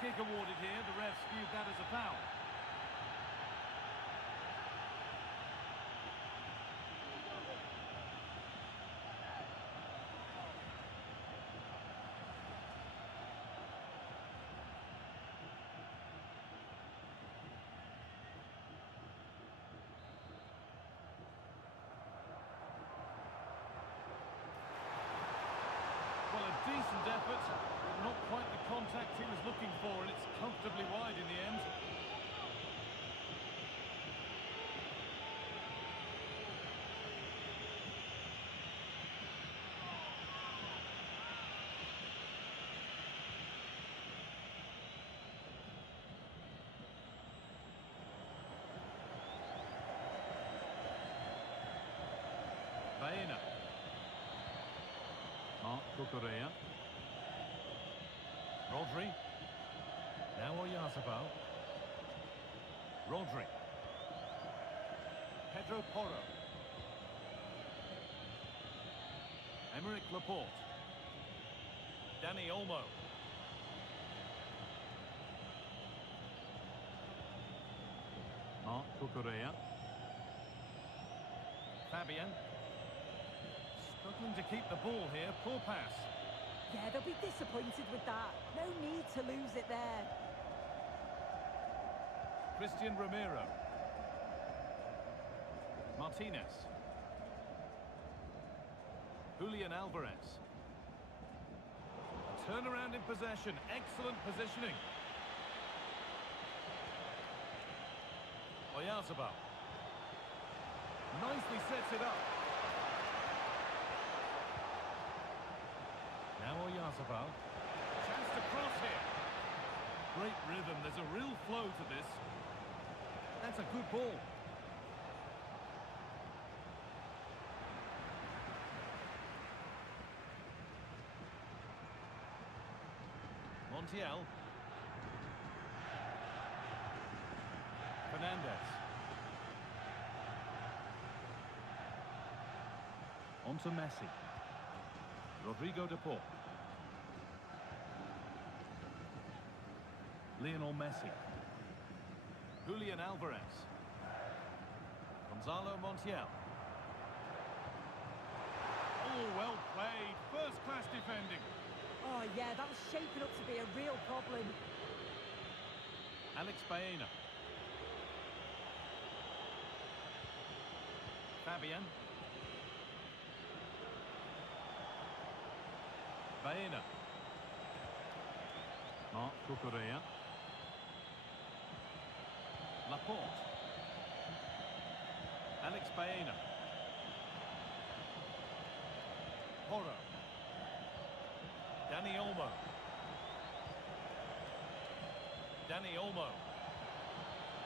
Free kick awarded here. The refs viewed that as a foul. Well, a decent effort, but not quite the contact he was looking for, and it's comfortably wide in the end. Baena. Cucurella. Rodri. Now Oyarzabal. Rodri. Pedro Porro. Emerick Laporte. Dani Olmo. Cucurella. Fabian. Struggling to keep the ball here, poor pass. Yeah, they'll be disappointed with that. No need to lose it there. Christian Romero. Martinez. Julian Alvarez. A turnaround in possession, excellent positioning. Oyarzabal. Nicely sets it up. Now Oyarzabal. Chance to cross here. Great rhythm. There's a real flow to this. That's a good ball. Montiel. Fernandez. On to Messi. Rodrigo de Paul. Lionel Messi. Julian Alvarez. Gonzalo Montiel. Oh, well played. First-class defending. Oh, yeah, that was shaping up to be a real problem. Alex Baena. Fabian. Baena. Cucurella. Laporte. Alex Baena. Porro. Dani Olmo. Dani Olmo.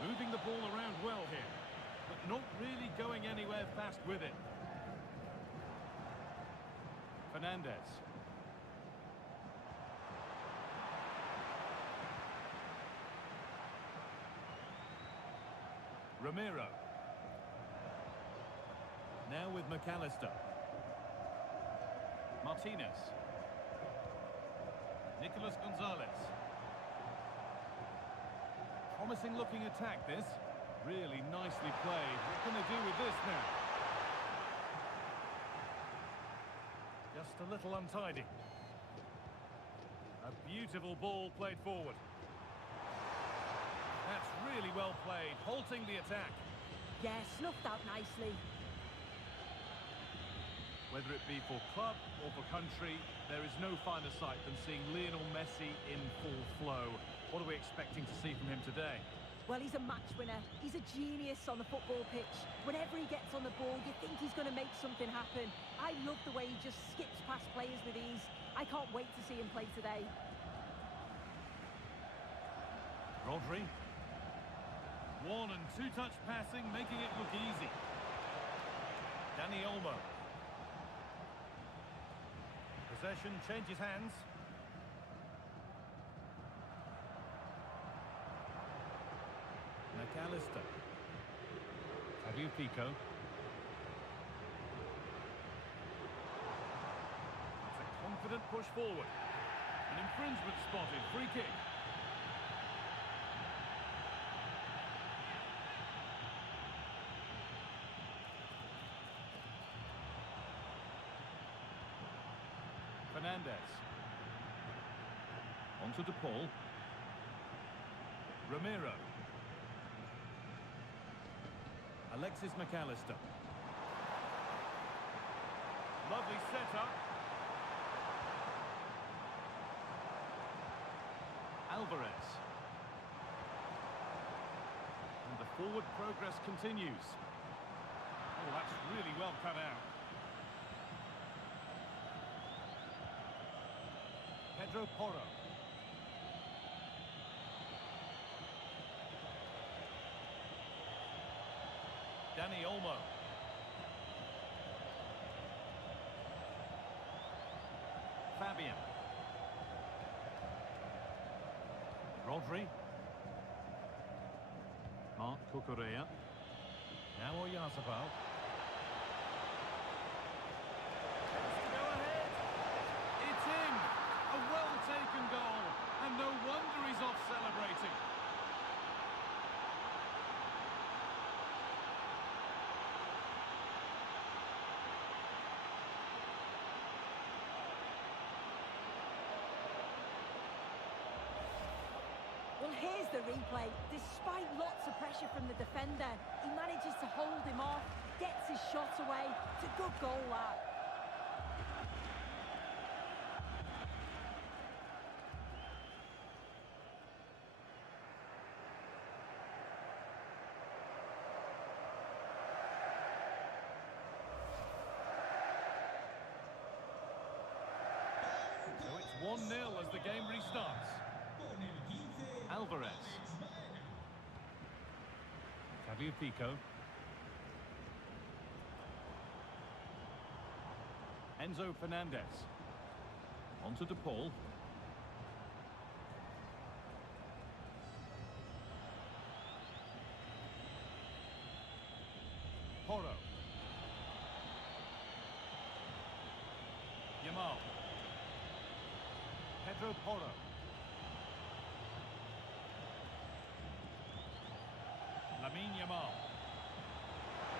Moving the ball around well here, but not really going anywhere fast with it. Fernandez. Romero. Now with McAllister. Martinez. Nicolas Gonzalez. Promising looking attack this. Really nicely played. What can they do with this now? Just a little untidy. A beautiful ball played forward. That's really well played, halting the attack. Yeah, snuffed out nicely. Whether it be for club or for country, there is no finer sight than seeing Lionel Messi in full flow. What are we expecting to see from him today? Well, he's a match winner. He's a genius on the football pitch. Whenever he gets on the ball, you think he's going to make something happen. I love the way he just skips past players with ease. I can't wait to see him play today. Rodri. One and two touch passing, making it look easy. Dani Olmo. Possession changes hands. McAllister. Tagliafico. That's a confident push forward. An infringement spotted, free kick. Fernandez. On to De Paul. Ramiro. Alexis McAllister. Lovely setup. Alvarez. And the forward progress continues. Oh, that's really well cut out. Pedro Porro. Dani Olmo. Fabian. Rodri. Marc Cucurella. Now Oyarzabal. Go ahead. It's in. A well-taken goal. And no wonder he's off celebrating. Well, here's the replay. Despite lots of pressure from the defender, he manages to hold him off, gets his shot away. It's a good goal, that. So it's 1-0 as the game restarts. Alvarez. Tagliafico. Enzo Fernandez. On to De Paul. Porro. Yamal. Pedro Porro. Yamal.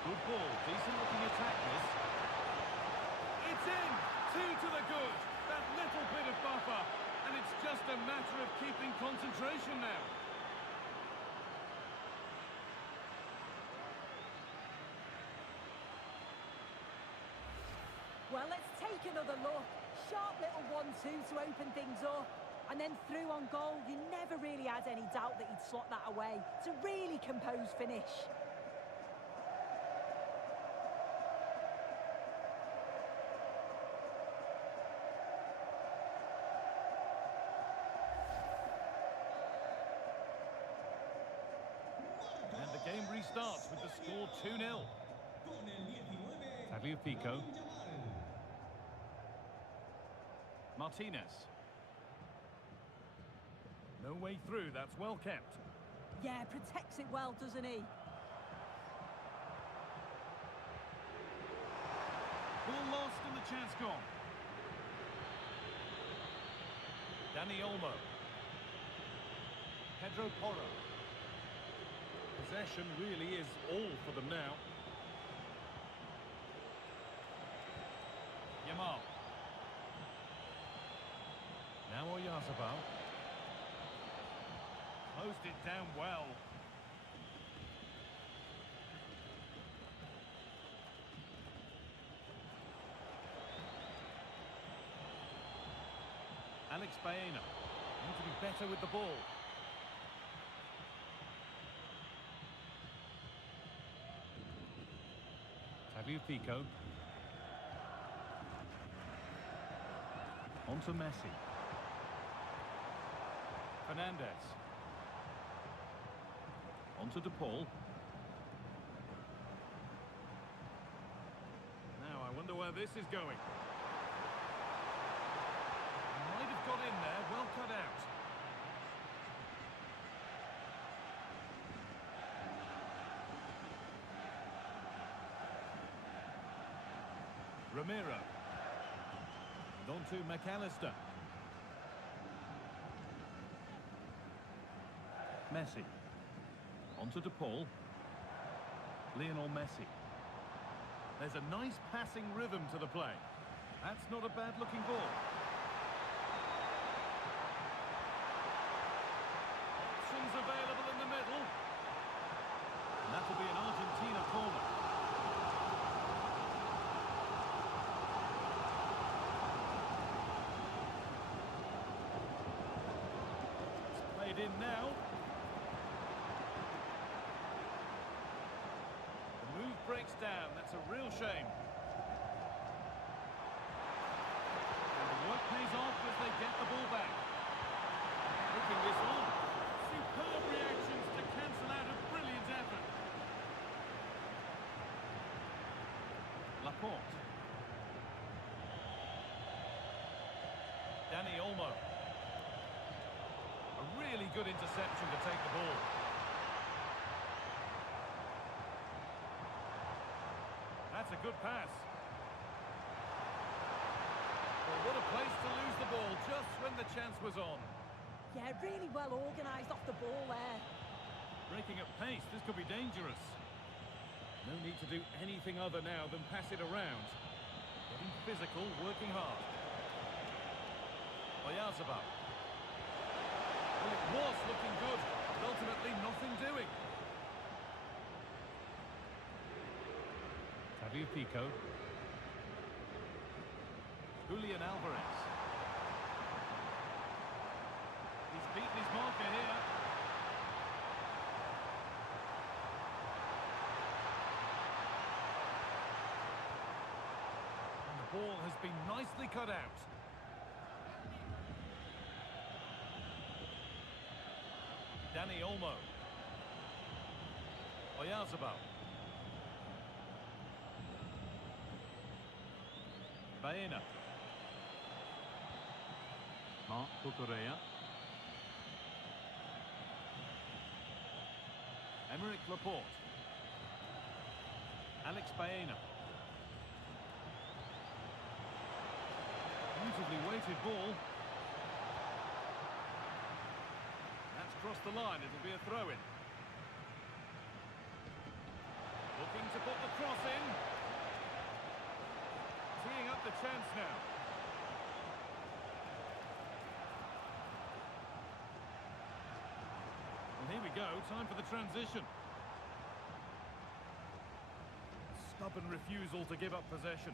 Good ball, decent looking attack this. It's in! 2 to the good. That little bit of buffer. And it's just a matter of keeping concentration now. Well, let's take another look. Sharp little 1-2 to open things up. And then through on goal, you never really had any doubt that he'd slot that away. It's a really composed finish. And the game restarts with the score 2-0. Tagliafico. Martinez. No way through, that's well kept. Yeah, protects it well, doesn't he? Ball lost and the chance gone. Dani Olmo. Pedro Porro. Possession really is all for them now. Yamal. Now Oyarzabal. Closed it down well. Alex Baena. Need to be better with the ball. Tagliafico. On to Messi. Fernandez. On to De Paul. Now, I wonder where this is going. Might have got in there, well cut out. Ramiro. And on to McAllister. Messi. On to De Paul. Lionel Messi. There's a nice passing rhythm to the play. That's not a bad looking ball. options available in the middle. And that will be an Argentina corner. It's played in now. The move breaks down. That's a real shame. Work pays off as they get the ball back. Hooking this on. Superb reactions to cancel out a brilliant effort. Laporte. Dani Olmo. A really good interception to take the ball. That's a good pass. Well, what a place to lose the ball just when the chance was on. Yeah, really well organised off the ball there. Breaking at pace, this could be dangerous. No need to do anything other now than pass it around. Getting physical, working hard. Oyarzabal. Well, it was looking good, but ultimately nothing doing. Tavio Pico. Julian Alvarez. He's beaten his marker here. And the ball has been nicely cut out. Dani Olmo. Oyarzabal. Baena. Marc Cucurella. Emerick Laporte. Alex Baena. Beautifully weighted ball. That's crossed the line. It'll be a throw-in. Looking to put the cross in. Teeing up the chance now. And here we go, time for the transition. Stubborn refusal to give up possession.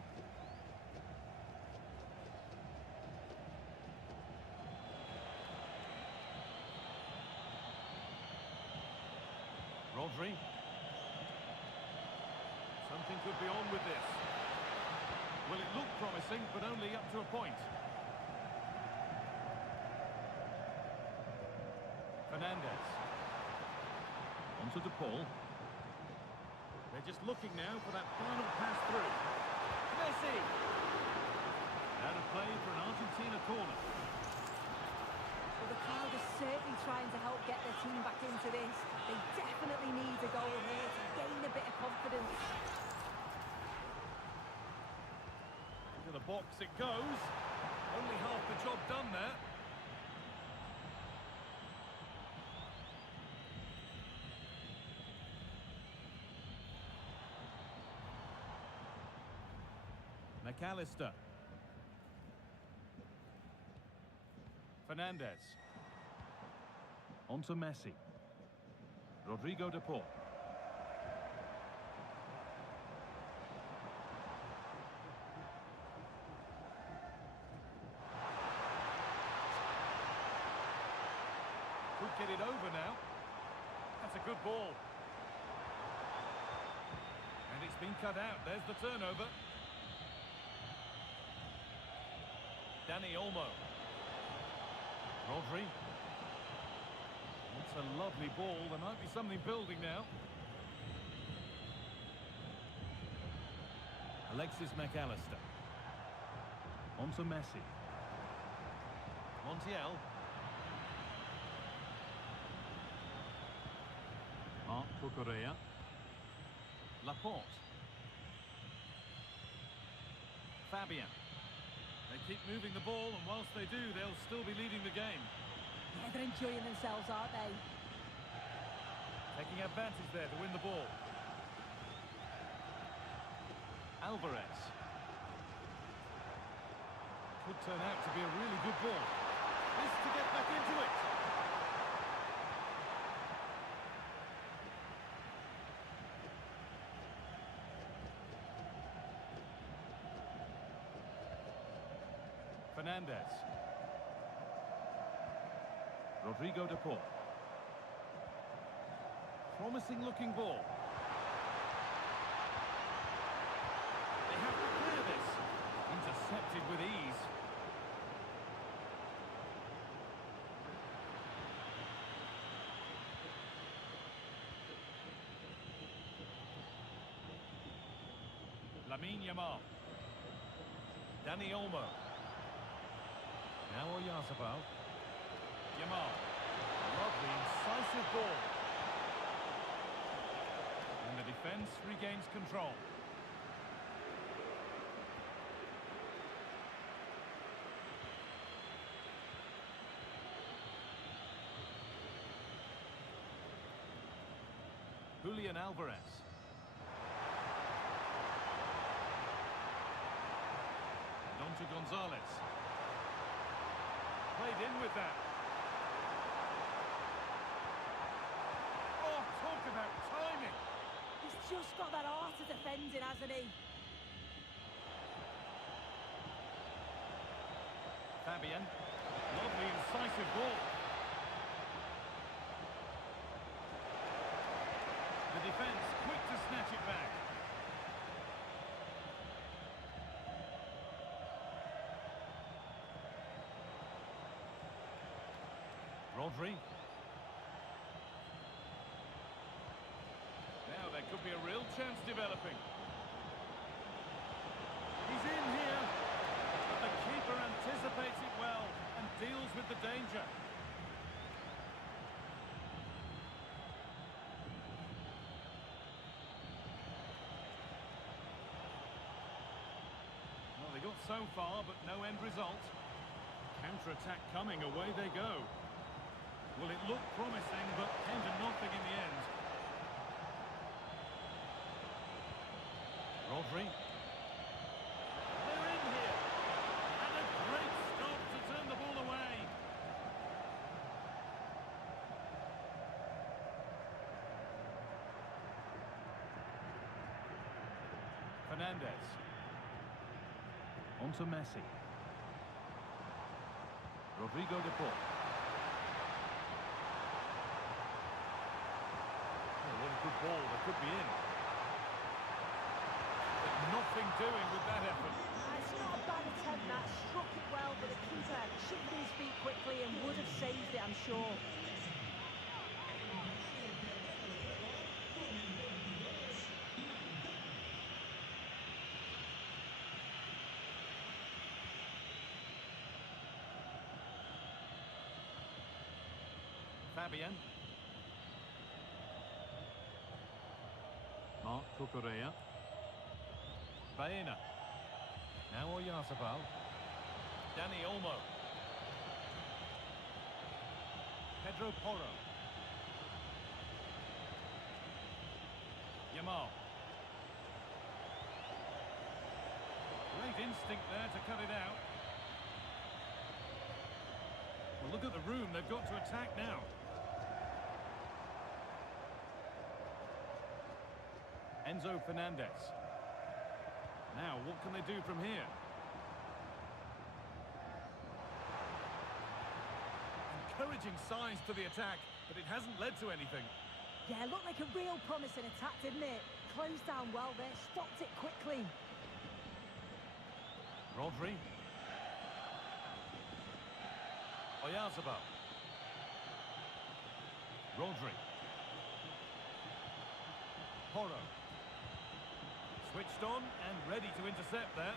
Rodri. Something could be on with this. Well, it looked promising, but only up to a point. Fernandez. Onto De Paul. They're just looking now for that final pass through. Messi! Out of play for an Argentina corner. Well, the crowd is certainly trying to help get their team back into this. They definitely need a goal here to gain a bit of confidence. To the box it goes. Only half the job done there. McAllister. Fernandez. On to Messi. Rodrigo De Paul. Could get it over now. That's a good ball. And it's been cut out. There's the turnover. Dani Olmo. Rodri. It's a lovely ball. There might be something building now. Alexis McAllister. On to Messi. Montiel. Marc Cucurella. Laporte. Fabian. They keep moving the ball, and whilst they do, they'll still be leading the game. Yeah, they're enjoying themselves, aren't they? Taking advantage there to win the ball. Alvarez. Could turn out to be a really good ball. This to get back into it. Fernandez. Rodrigo de Paul. Promising looking ball. They have to clear this. Intercepted with ease. Lamine Yamal. Dani Olmo. Now Oyarzabal. Yamal. Lovely, incisive ball. And the defence regains control. Julian Alvarez. To Gonzalez. Played in with that. Oh, talk about timing. He's just got that art of defending, hasn't he? Fabian. Lovely, incisive ball. The defence quick to snatch it back. Rodri. Now there could be a real chance developing. He's in here, but the keeper anticipates it well and deals with the danger. Well, they got so far, but no end result. Counter-attack coming, away they go. Well, it looked promising, but came to nothing in the end. Rodri. They're in here. And a great stop to turn the ball away. Fernandez. On to Messi. Rodrigo de Paul. What a good ball, that could be in. But nothing doing with that effort. It's not a bad attempt, that. Struck it well, but the keeper shifted his feet quickly and would have saved it, I'm sure. Fabian. Marc Cucurella. Baena. Now Oyarzabal. Dani Olmo. Pedro Porro. Yamal. Great instinct there to cut it out. Well, look at the room they've got to attack now. Enzo Fernandez. Now, what can they do from here? Encouraging signs to the attack, but it hasn't led to anything. Yeah, looked like a real promising attack, didn't it? Closed down well there, stopped it quickly. Rodri. Oyarzabal. Rodri. Porro. Switched on and ready to intercept there.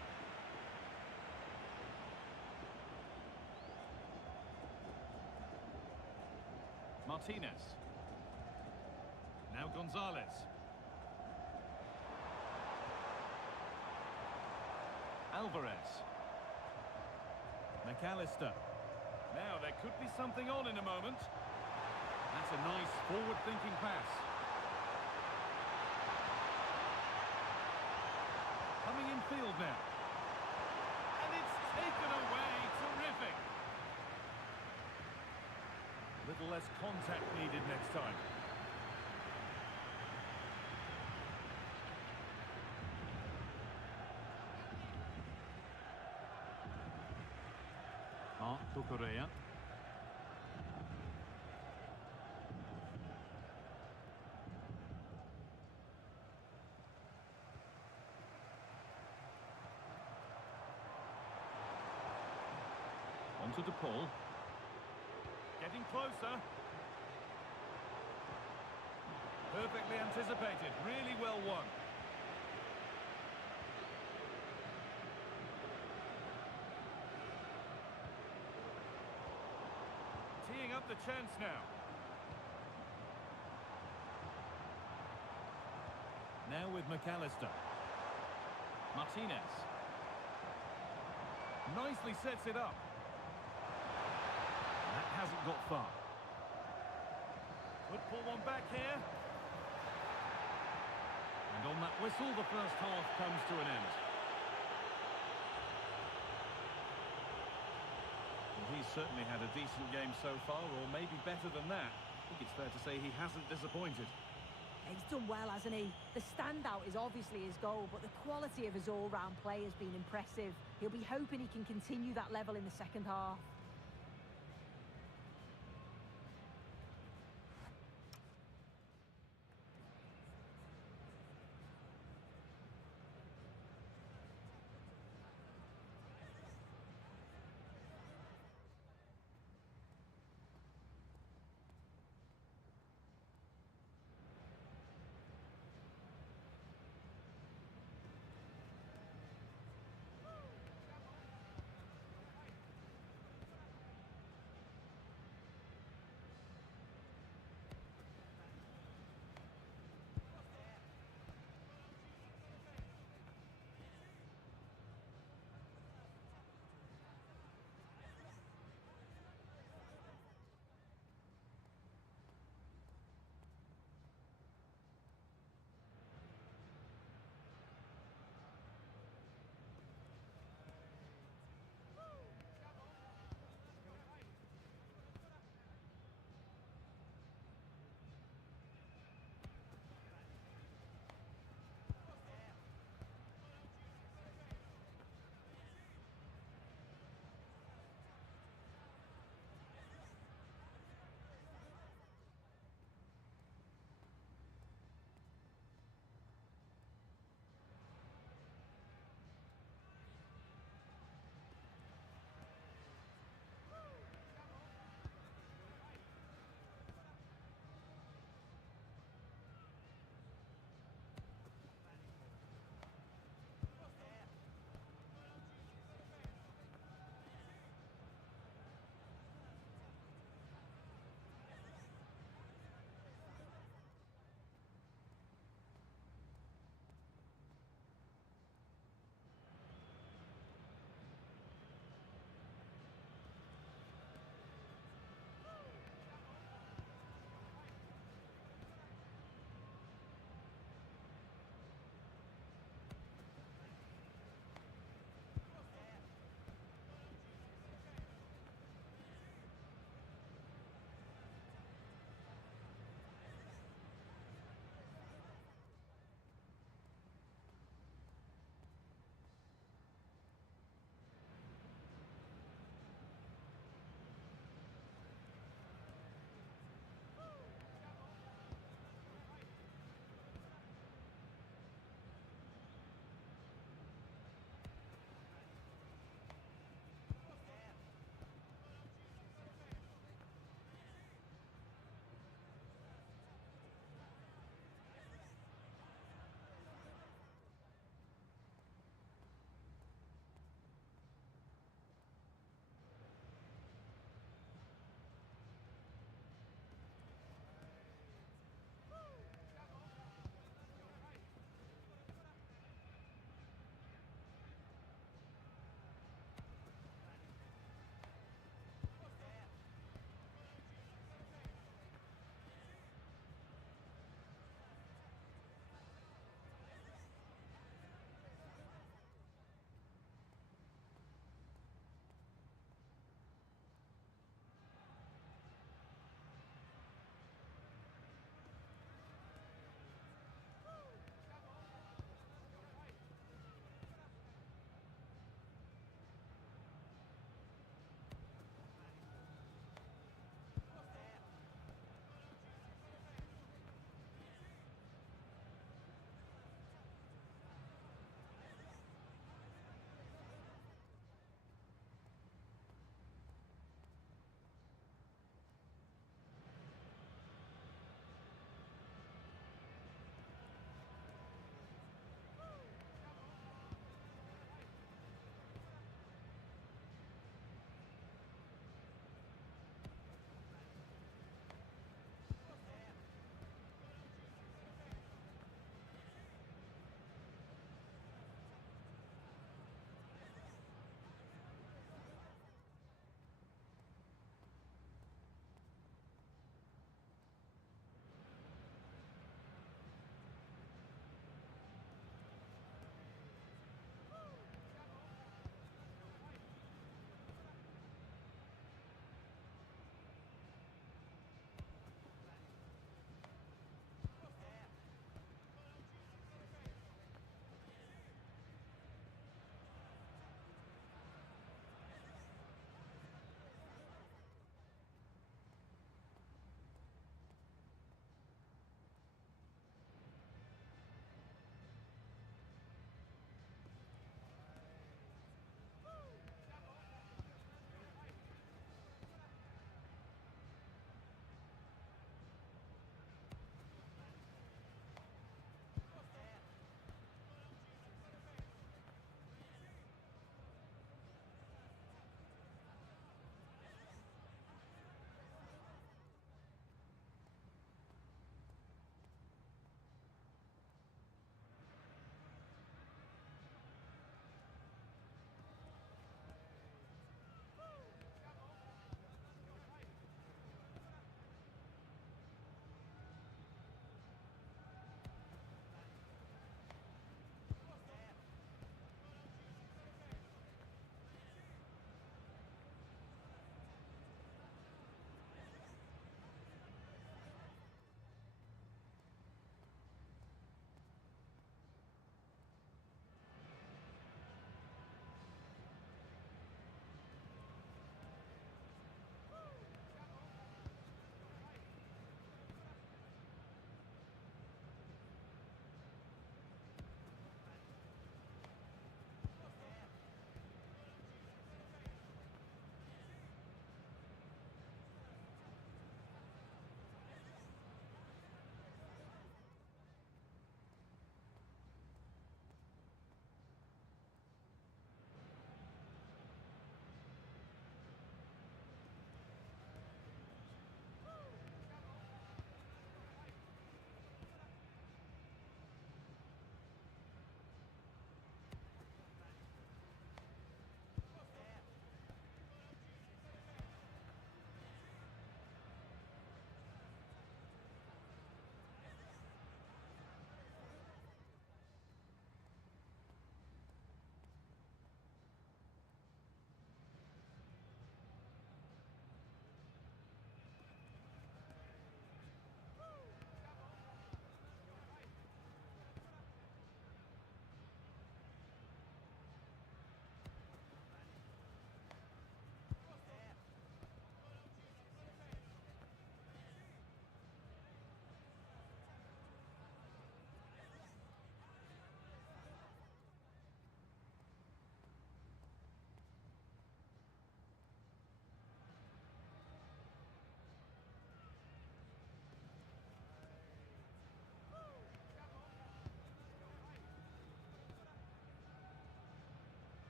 Martinez. Now Gonzalez. Alvarez. McAllister. Now there could be something on in a moment. That's a nice forward-thinking pass. Coming in field now. And it's taken away. Terrific. A little less contact needed next time. Cucurella. Onto De Paul. Getting closer. Perfectly anticipated. Really well won. Teeing up the chance now. Now with McAllister. Martinez. Nicely sets it up. That hasn't got far. Could pull one back here. And on that whistle, the first half comes to an end. Well, he's certainly had a decent game so far, or maybe better than that. I think it's fair to say he hasn't disappointed. He's done well, hasn't he? The standout is obviously his goal, but the quality of his all-round play has been impressive. He'll be hoping he can continue that level in the second half.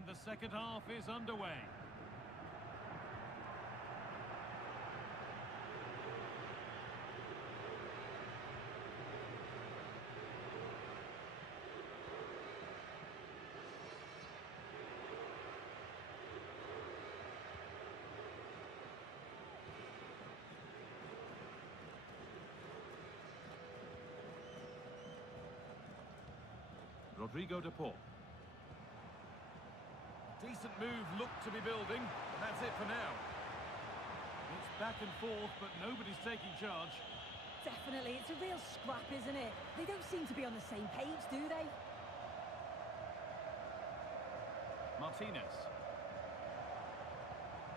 And the second half is underway. Rodrigo de Paul. Decent move looked to be building, and that's it for now. It's back and forth, but nobody's taking charge. Definitely, it's a real scrap, isn't it? They don't seem to be on the same page, do they? Martinez.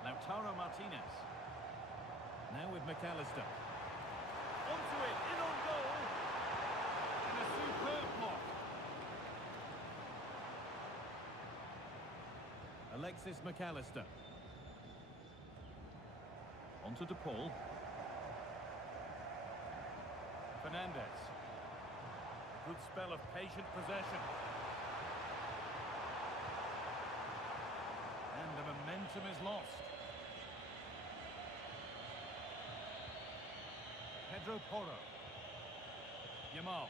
Lautaro Martinez. Now with McAllister. Onto it, in on goal. And a superb block. Alexis McAllister. Onto De Paul. Fernandez. Good spell of patient possession. And the momentum is lost. Pedro Porro. Yamal.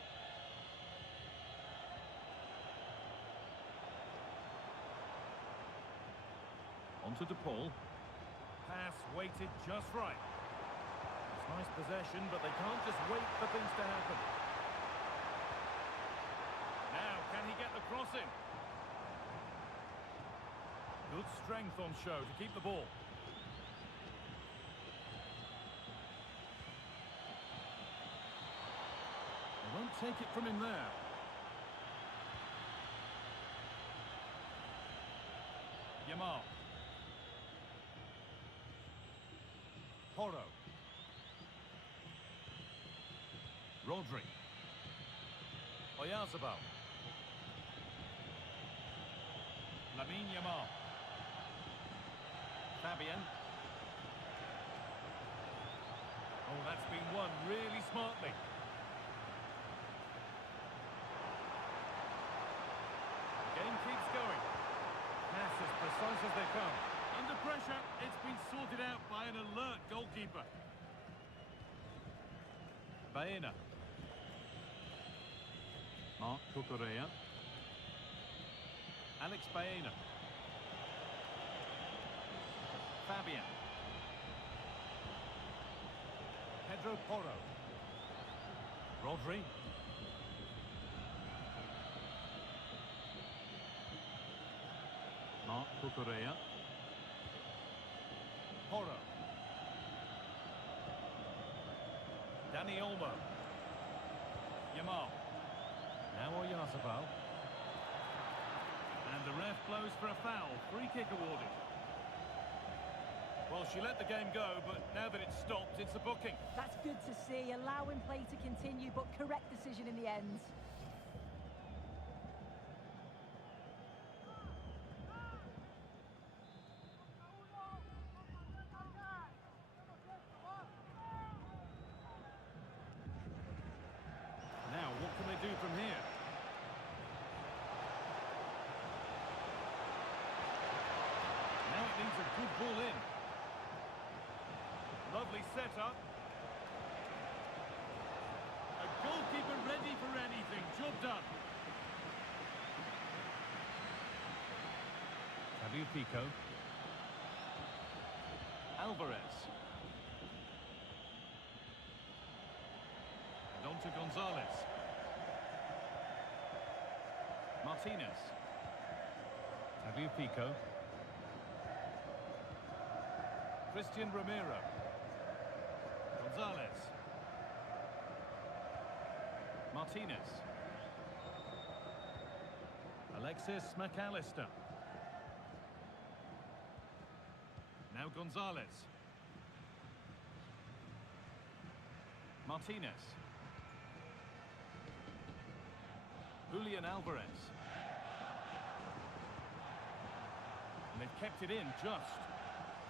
Onto De Paul. Pass weighted just right. It's nice possession, but they can't just wait for things to happen. Now, can he get the cross in? Good strength on show to keep the ball. They won't take it from him there. Yamal. Porro. Rodri. Oyarzabal. Lamine Yamal. Fabian. Oh, that's been won really smartly. Game keeps going. Pass as precise as they come. Under pressure, it's been sorted out by an alert goalkeeper. Baena. Marc Cucurella. Alex Baena. Fabian. Pedro Porro. Rodri. Marc Cucurella. Porro. Dani Olmo. Yamal. Now Oyarzabal. And the ref blows for a foul. Free kick awarded. Well, she let the game go, but now that it's stopped, it's a booking. That's good to see. Allowing play to continue, but correct decision in the end. Now, what can they do from here? Now it needs a good ball in. Lovely setup. A goalkeeper ready for anything. Job done. Fabio Pico. Alvarez. And on to Gonzalez. Martinez. Fabio Pico. Christian Romero. Gonzalez. Martinez. Alexis McAllister. Now Gonzalez. Martinez. Julian Alvarez. And they've kept it in just.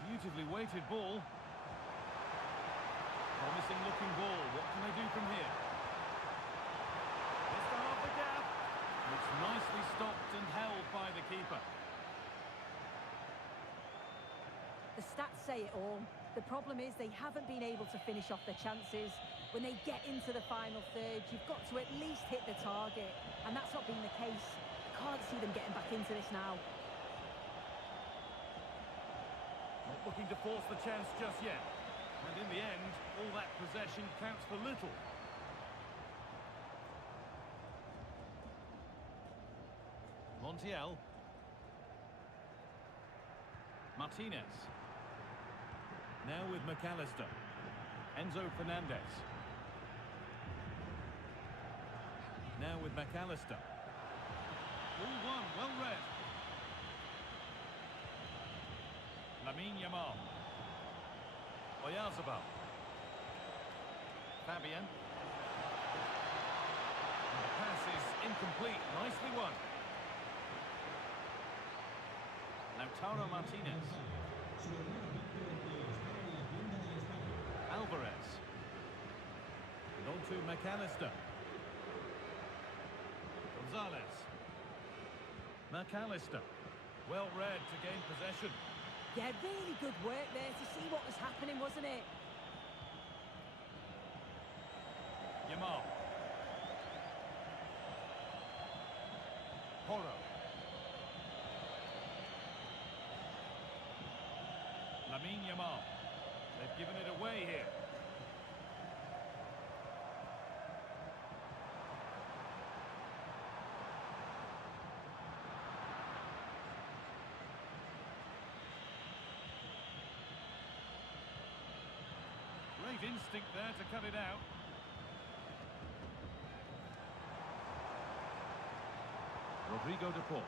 Beautifully weighted ball. Promising looking ball. What can they do from here? It's to half the gap. It's nicely stopped and held by the keeper. The stats say it all. The problem is they haven't been able to finish off their chances. When they get into the final third, you've got to at least hit the target. And that's not been the case. I can't see them getting back into this now. Not looking to force the chance just yet. And in the end, all that possession counts for little. Montiel. Martinez. Now with McAllister. Enzo Fernandez. Now with McAllister. Ball one, well read. Lamine Yamal. Oyarzabal. Fabian. And the pass is incomplete. Nicely won. Lautaro Martinez. Alvarez. And on to McAllister. Gonzalez. McAllister. Well read to gain possession. Yeah, really good work there to see what was happening, wasn't it? Yamal. Porro. Lamine Yamal. They've given it away here. Great instinct there to cut it out. Rodrigo de Paul.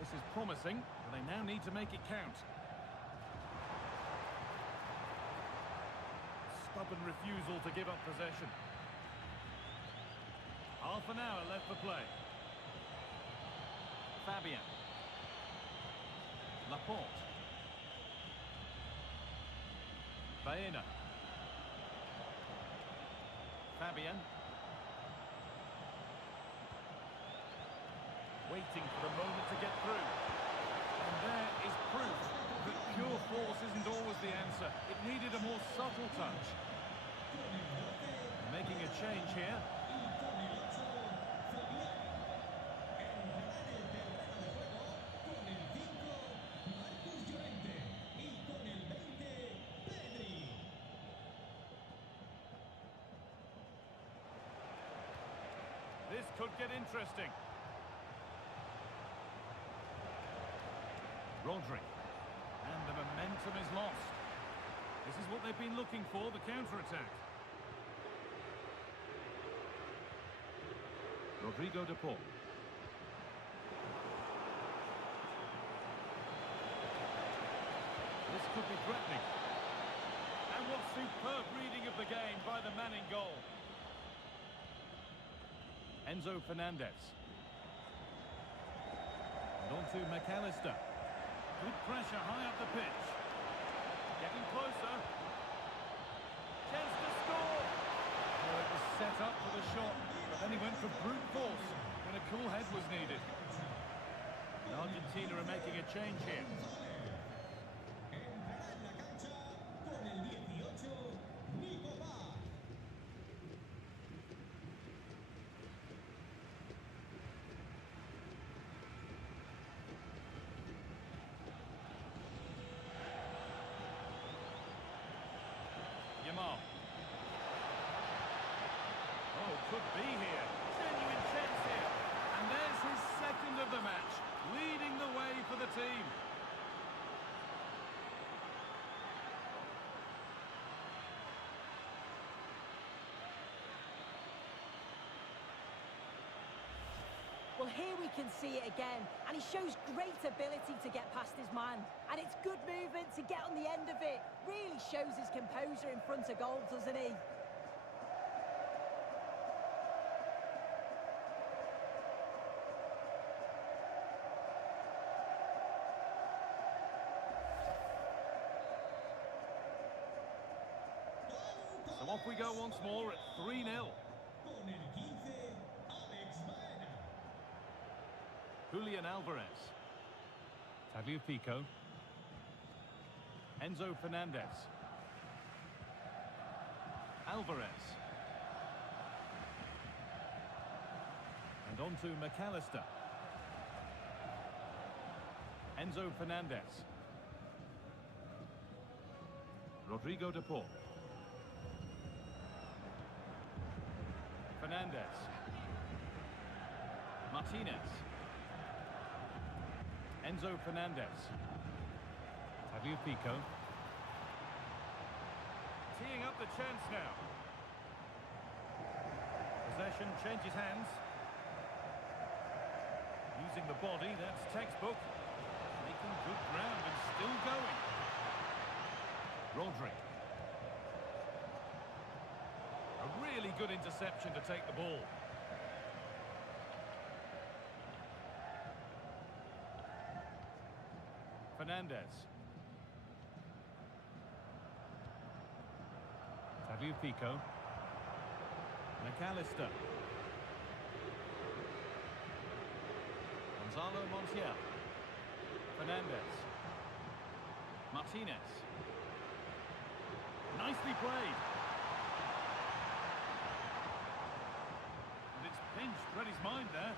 This is promising, but they now need to make it count. Stubborn refusal to give up possession. Half an hour left for play. Fabian. Laporte. Baena. Fabian. Waiting for the moment to get through. And there is proof that pure force isn't always the answer. It needed a more subtle touch. Making a change here. This could get interesting. Rodri. And the momentum is lost. This is what they've been looking for, the counter-attack. Rodrigo de Paul. This could be threatening. And what superb reading of the game by the man in goal. Enzo Fernandez. And on to McAllister. Good pressure high up the pitch. Getting closer. Chance to score. Well, it was set up for the shot, but then he went for brute force when a cool head was needed. And Argentina are making a change here. Yamal. Oh, could be here. Genuine chance here. And there's his second of the match, leading the way for the team. Well, here we can see it again, and he shows great ability to get past his man. And it's good movement to get on the end of it. Really shows his composure in front of goal, doesn't he? So off we go once more at 3-0. Julian Alvarez. Tagliafico. Enzo Fernandez. Alvarez. And on to McAllister. Enzo Fernandez. Rodrigo de Paul. Fernandez. Martinez. Enzo Fernandez. Tagliafico. Teeing up the chance now. Possession changes hands. Using the body, that's textbook. Making good ground and still going. Rodri. A really good interception to take the ball. Fernandez. Tagliafico. McAllister. Gonzalo Montiel. Fernandez. Martinez. Nicely played. And it's pinched Reddy's mind there.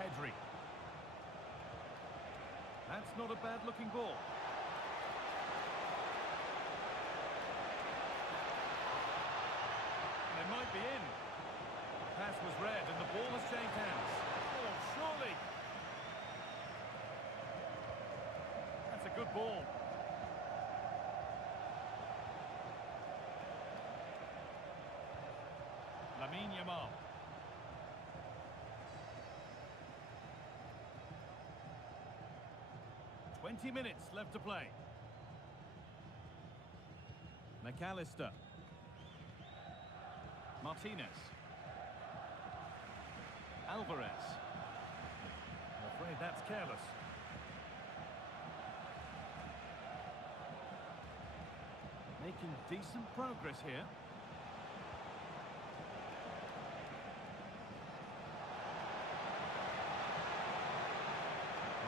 Pedri. That's not a bad looking ball. They might be in. The pass was read and the ball has changed hands. Oh, surely. That's a good ball. Lamine Yamal. "20 minutes left to play. McAllister. Martinez. Alvarez. I'm afraid that's careless. Making decent progress here.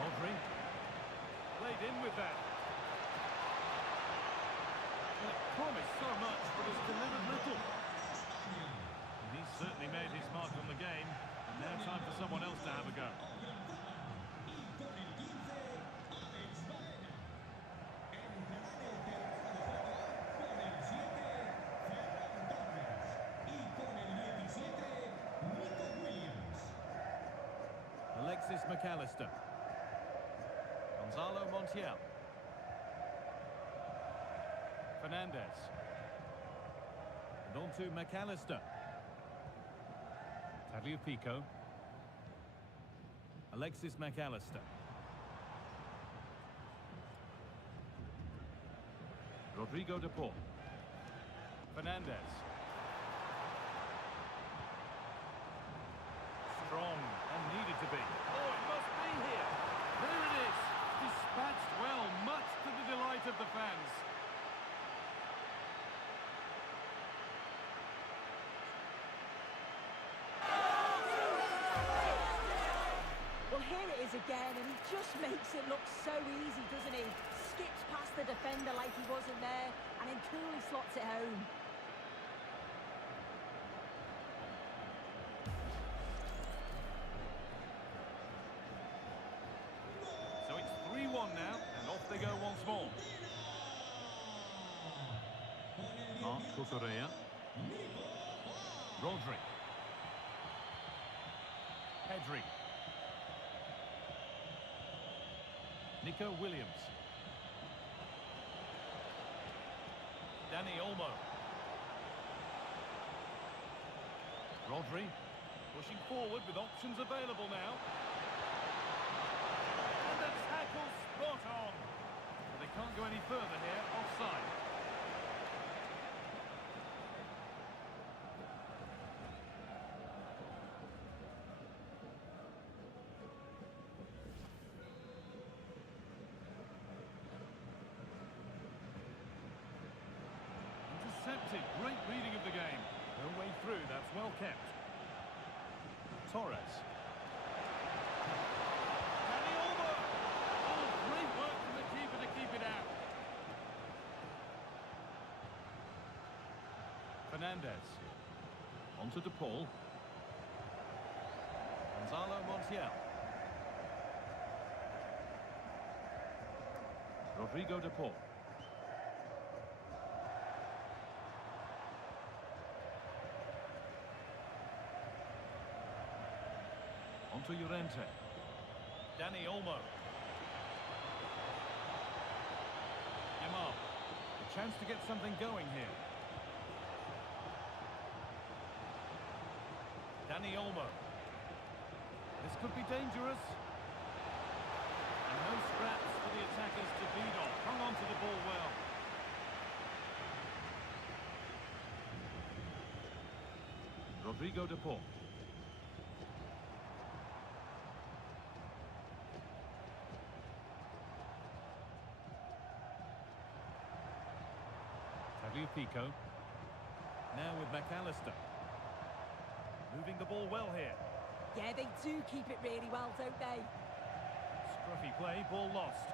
Rodri. Played in with that. Well, it promised so much, but has delivered little. And he's certainly made his mark on the game. And now time for someone else to have a go. Alexis McAllister. Gonzalo Montiel. Fernandez. And on to McAllister. Tagliafico. Alexis McAllister. Rodrigo de Paul. Fernandez. Strong and needed to be. Oh, it must be here. There it is. Dispatched well, much to the delight of the fans. Well, here it is again, and he just makes it look so easy, doesn't he? Skips past the defender like he wasn't there, and then coolly slots it home. So it's 3-1 now, and off they go once more. Marc Cucurella. Rodri. Pedri. Nico Williams. Dani Olmo. Rodri pushing forward with options available now. And the tackle spot on. But they can't go any further here, offside. Intercepted, great reading of the game. No way through, that's well kept. Torres. Fernandez. On to De Paul. Gonzalo Montiel. Rodrigo De Paul. On to Llorente. Dani Olmo. Yamal. A chance to get something going here. Dani Olmo. This could be dangerous. And no scraps for the attackers to feed on. Hung on to the ball well. Rodrigo De Paul. Pico. Now with McAllister. Moving the ball well here. Yeah, they do keep it really well, don't they? Scruffy play, ball lost.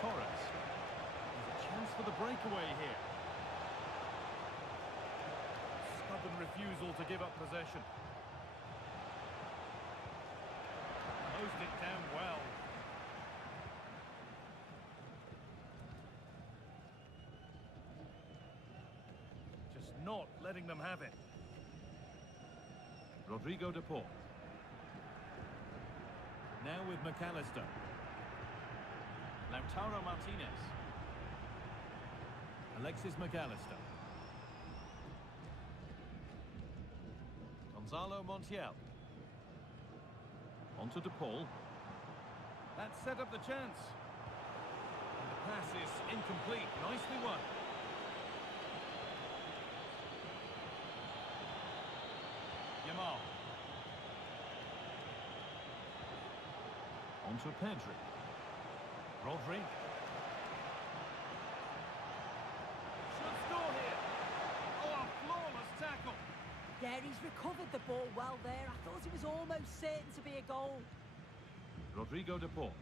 Torres. There's a chance for the breakaway here. Stubborn refusal to give up possession. Closed it down well. Not letting them have it. Rodrigo De Paul. Now with McAllister. Lautaro Martinez. Alexis McAllister. Gonzalo Montiel. On to De Paul. That set up the chance. And the pass is incomplete. Nicely won. Yamal. On to Pedri. Rodri. Should score here. Oh, a flawless tackle. Yeah, he's recovered the ball well there. I thought it was almost certain to be a goal. Rodrigo De Paul.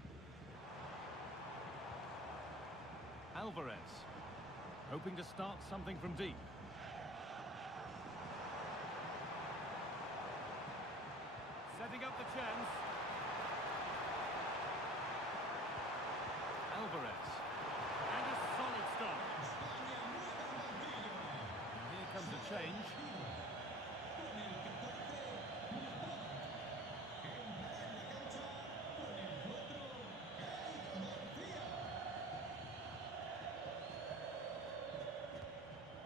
Alvarez. Hoping to start something from deep. Setting up the chance. Alvarez. And a solid stop. And here comes a change.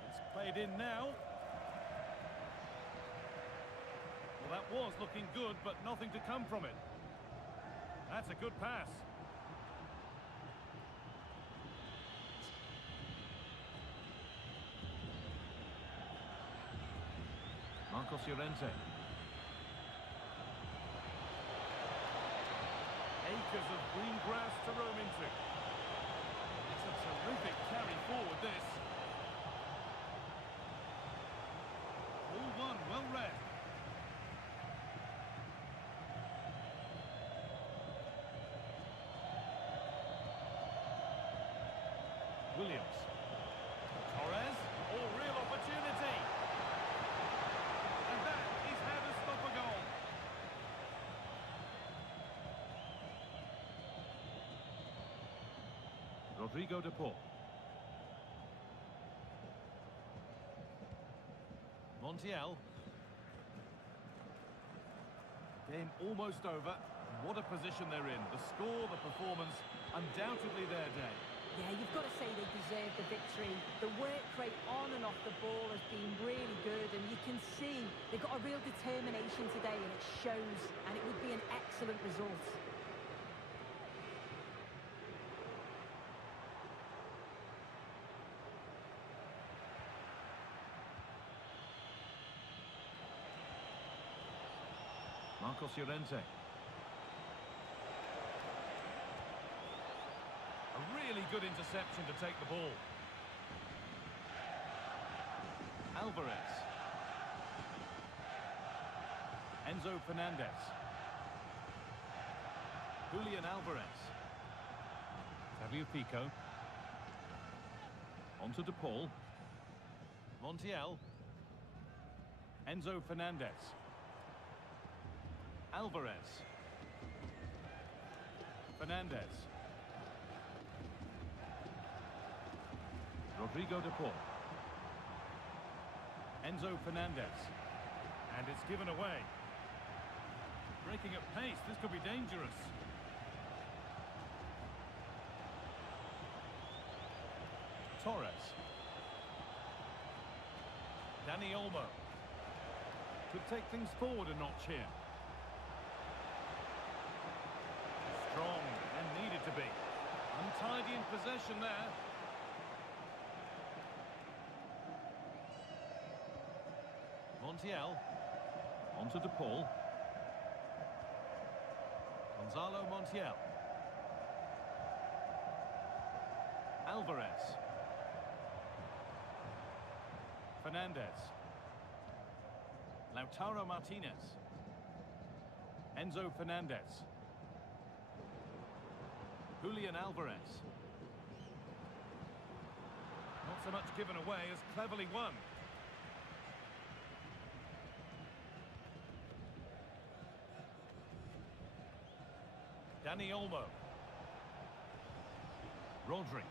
It's played in now. That was looking good, but nothing to come from it. That's a good pass. Marcos Llorente. Acres of green grass to roam into. It's a terrific carry forward, this. All one, well read. Williams. Torres. Oh, real opportunity. And that is how to stop a goal. Rodrigo De Paul. Montiel. Game almost over. What a position they're in. The score, the performance, undoubtedly their day. Yeah, you've got to say they deserve the victory. The work rate on and off the ball has been really good, and you can see they've got a real determination today, and it shows, and it would be an excellent result. Marcos Llorente. A really good interception to take the ball. Alvarez. Enzo Fernandez. Julian Alvarez. Fabio Pico. On to De Paul. Montiel. Enzo Fernandez. Alvarez. Fernandez. Rodrigo de Paul. Enzo Fernandez. And it's given away. Breaking at pace, this could be dangerous. Torres. Dani Olmo. Could take things forward a notch here. Strong and needed to be. Untidy in possession there. Montiel. Onto De Paul. Gonzalo Montiel. Alvarez. Fernandez. Lautaro Martinez. Enzo Fernandez. Julian Alvarez. Not so much given away as cleverly won. Dani Olmo. Rodri.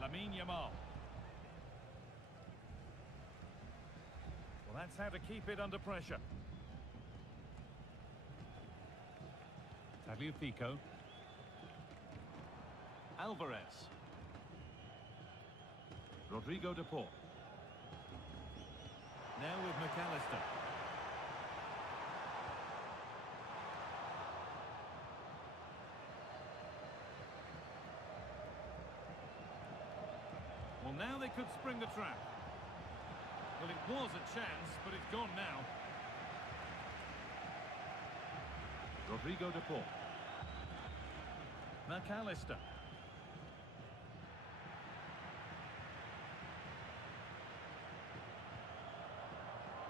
Lamine Yamal. Well, that's how to keep it under pressure. Tagliafico. Alvarez. Rodrigo de Paul. Now with McAllister. Well, now they could spring the trap. Well, it was a chance, but it's gone now. Rodrigo de Paul. McAllister.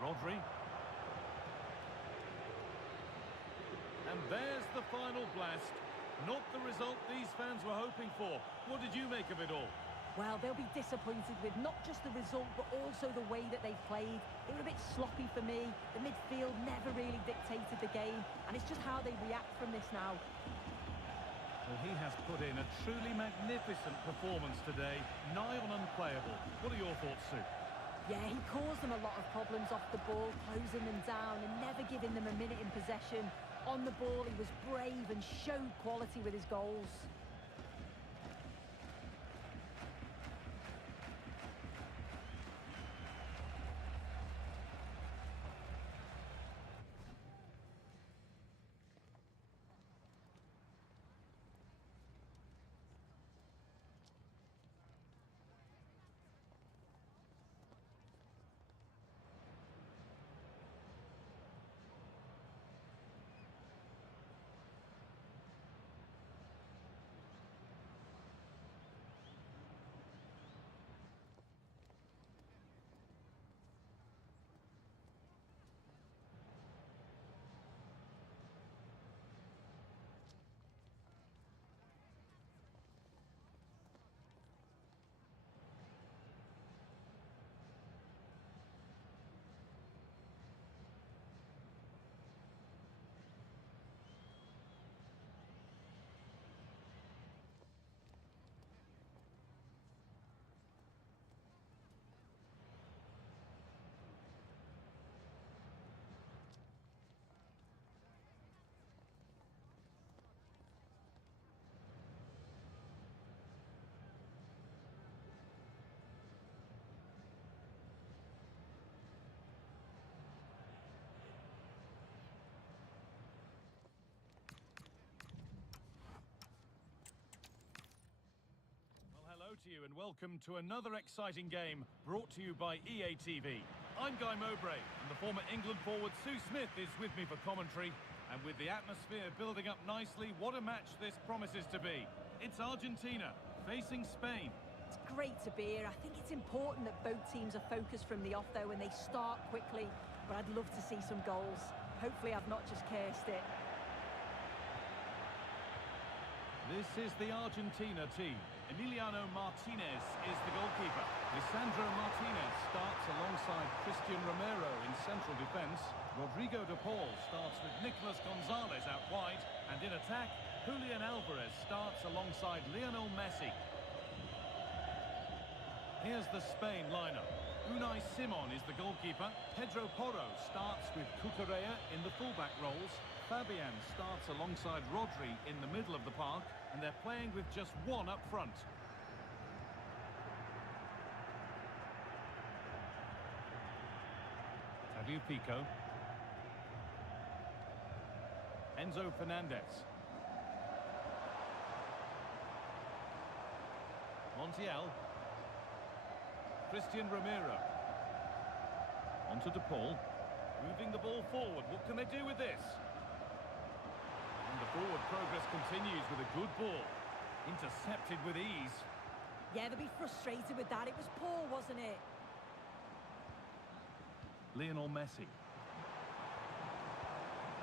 Rodri. And there's the final blast. Not the result these fans were hoping for. What did you make of it all? Well, they'll be disappointed with not just the result, but also the way that they've played. They were a bit sloppy for me. The midfield never really dictated the game, and it's just how they react from this now. Well, he has put in a truly magnificent performance today, nigh on unplayable. What are your thoughts, Sue? Yeah, he caused them a lot of problems off the ball, closing them down and never giving them a minute in possession. On the ball, he was brave and showed quality with his goals. To you and welcome to another exciting game brought to you by EA TV. I'm Guy Mowbray and the former England forward Sue Smith is with me for commentary, and with the atmosphere building up nicely, what a match this promises to be. It's Argentina facing Spain. It's great to be here. I think it's important that both teams are focused from the off though and they start quickly, but I'd love to see some goals. Hopefully I've not just cursed it. This is the Argentina team. Emiliano Martinez is the goalkeeper. Lisandro Martinez starts alongside Christian Romero in central defence. Rodrigo de Paul starts with Nicolas Gonzalez out wide. And in attack, Julian Alvarez starts alongside Lionel Messi. Here's the Spain lineup. Unai Simon is the goalkeeper. Pedro Porro starts with Cucurella in the fullback roles. Fabian starts alongside Rodri in the middle of the park, and they're playing with just one up front. Tabu Pico. Enzo Fernandez. Montiel. Christian Romero. Onto De Paul. Moving the ball forward. What can they do with this? And the forward progress continues with a good ball. Intercepted with ease. Yeah, they'll be frustrated with that. It was poor, wasn't it? Lionel Messi.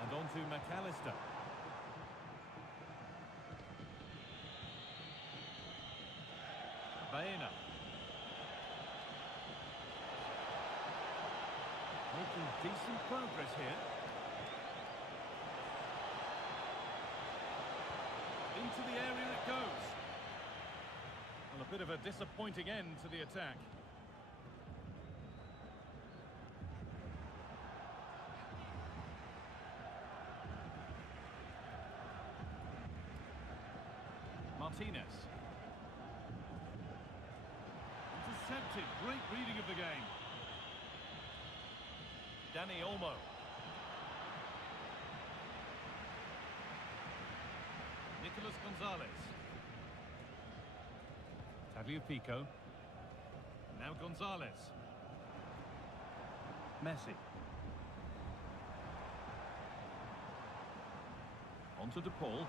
And on to McAllister. Baena. Making decent progress here. Into the area it goes. Well, a bit of a disappointing end to the attack. Martinez. Intercepted. Great reading of the game. Dani Olmo. Nicolas Gonzalez. Tabu Pico. Now Gonzalez. Messi. Onto De Paul.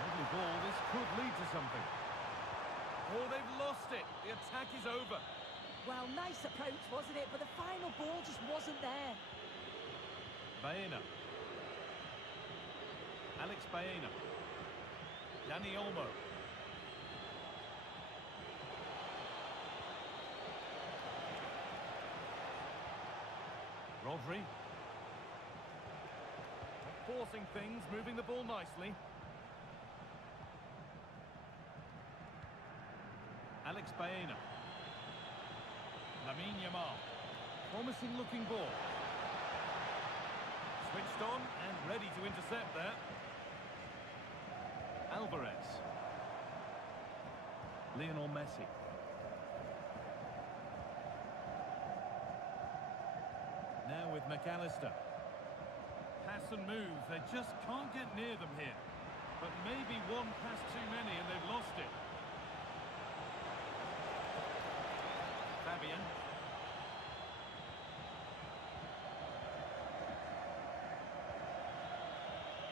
Lovely ball. This could lead to something. Oh, they've lost it. The attack is over. Well, nice approach, wasn't it? But the final ball just wasn't there. Baena. Alex Baena. Dani Olmo. Rodri. Forcing things, moving the ball nicely. Alex Baena. Lamine Yamal. Promising looking ball. Switched on and ready to intercept there. Alvarez. Lionel Messi. Now with McAllister. Pass and move. They just can't get near them here. But maybe one pass too many and they've lost it. Fabian.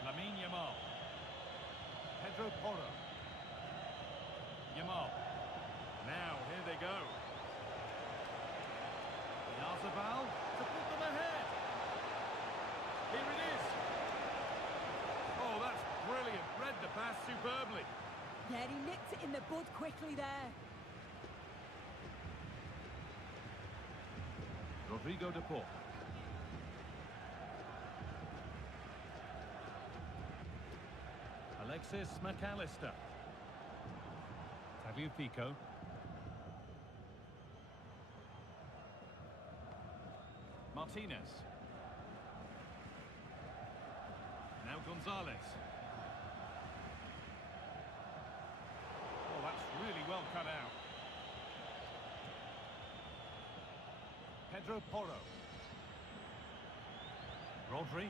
Lamine Yamal. Pedro Porro. Yamal. Now, here they go. Yazabal to put them ahead. Here it is. Oh, that's brilliant. Read the pass superbly. Yeah, he nipped it in the bud quickly there. Rodrigo de Paul. Alexis McAllister. Tabu Pico. Martinez. Now Gonzalez. Oh, that's really well cut out. Pedro Porro. Rodri.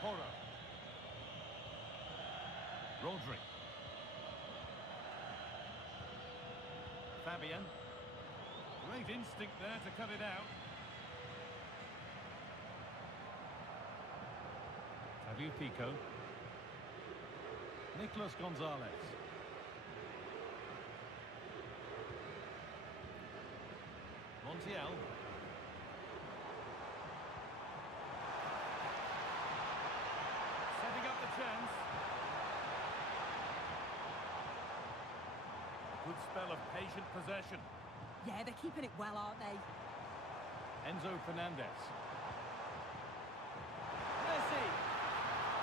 Porro. Rodri. Fabian. Great instinct there to cut it out. Tabu Pico. Nicolas Gonzalez. Montiel. Setting up Good spell of patient possession. Yeah, they're keeping it well, aren't they? Enzo Fernandez. Messi!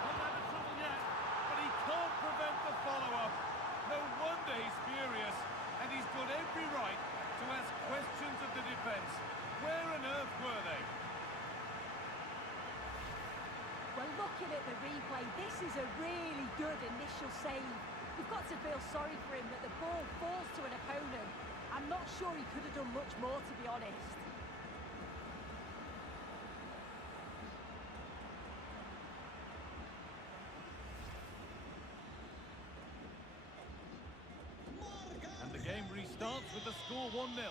Not out of trouble yet, but he can't prevent the follow-up. No wonder he's furious, and he's got every right to ask questions of the defence. Where on earth were they? Well, looking at the replay, this is a really good initial save. You've got to feel sorry for him that the ball falls to an opponent. I'm not sure he could have done much more, to be honest. And the game restarts with the score 1-0.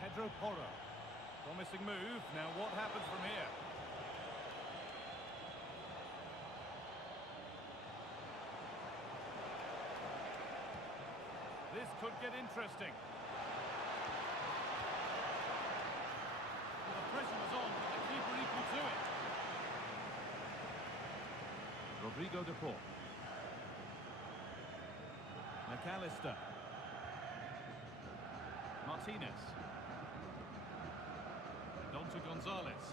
Pedro Porro. Promising move. Now what happens from here? This could get interesting. Well, the pressure was on, but the keeper equal to it. Rodrigo de Paul. McAllister. Martinez. Donta Gonzalez.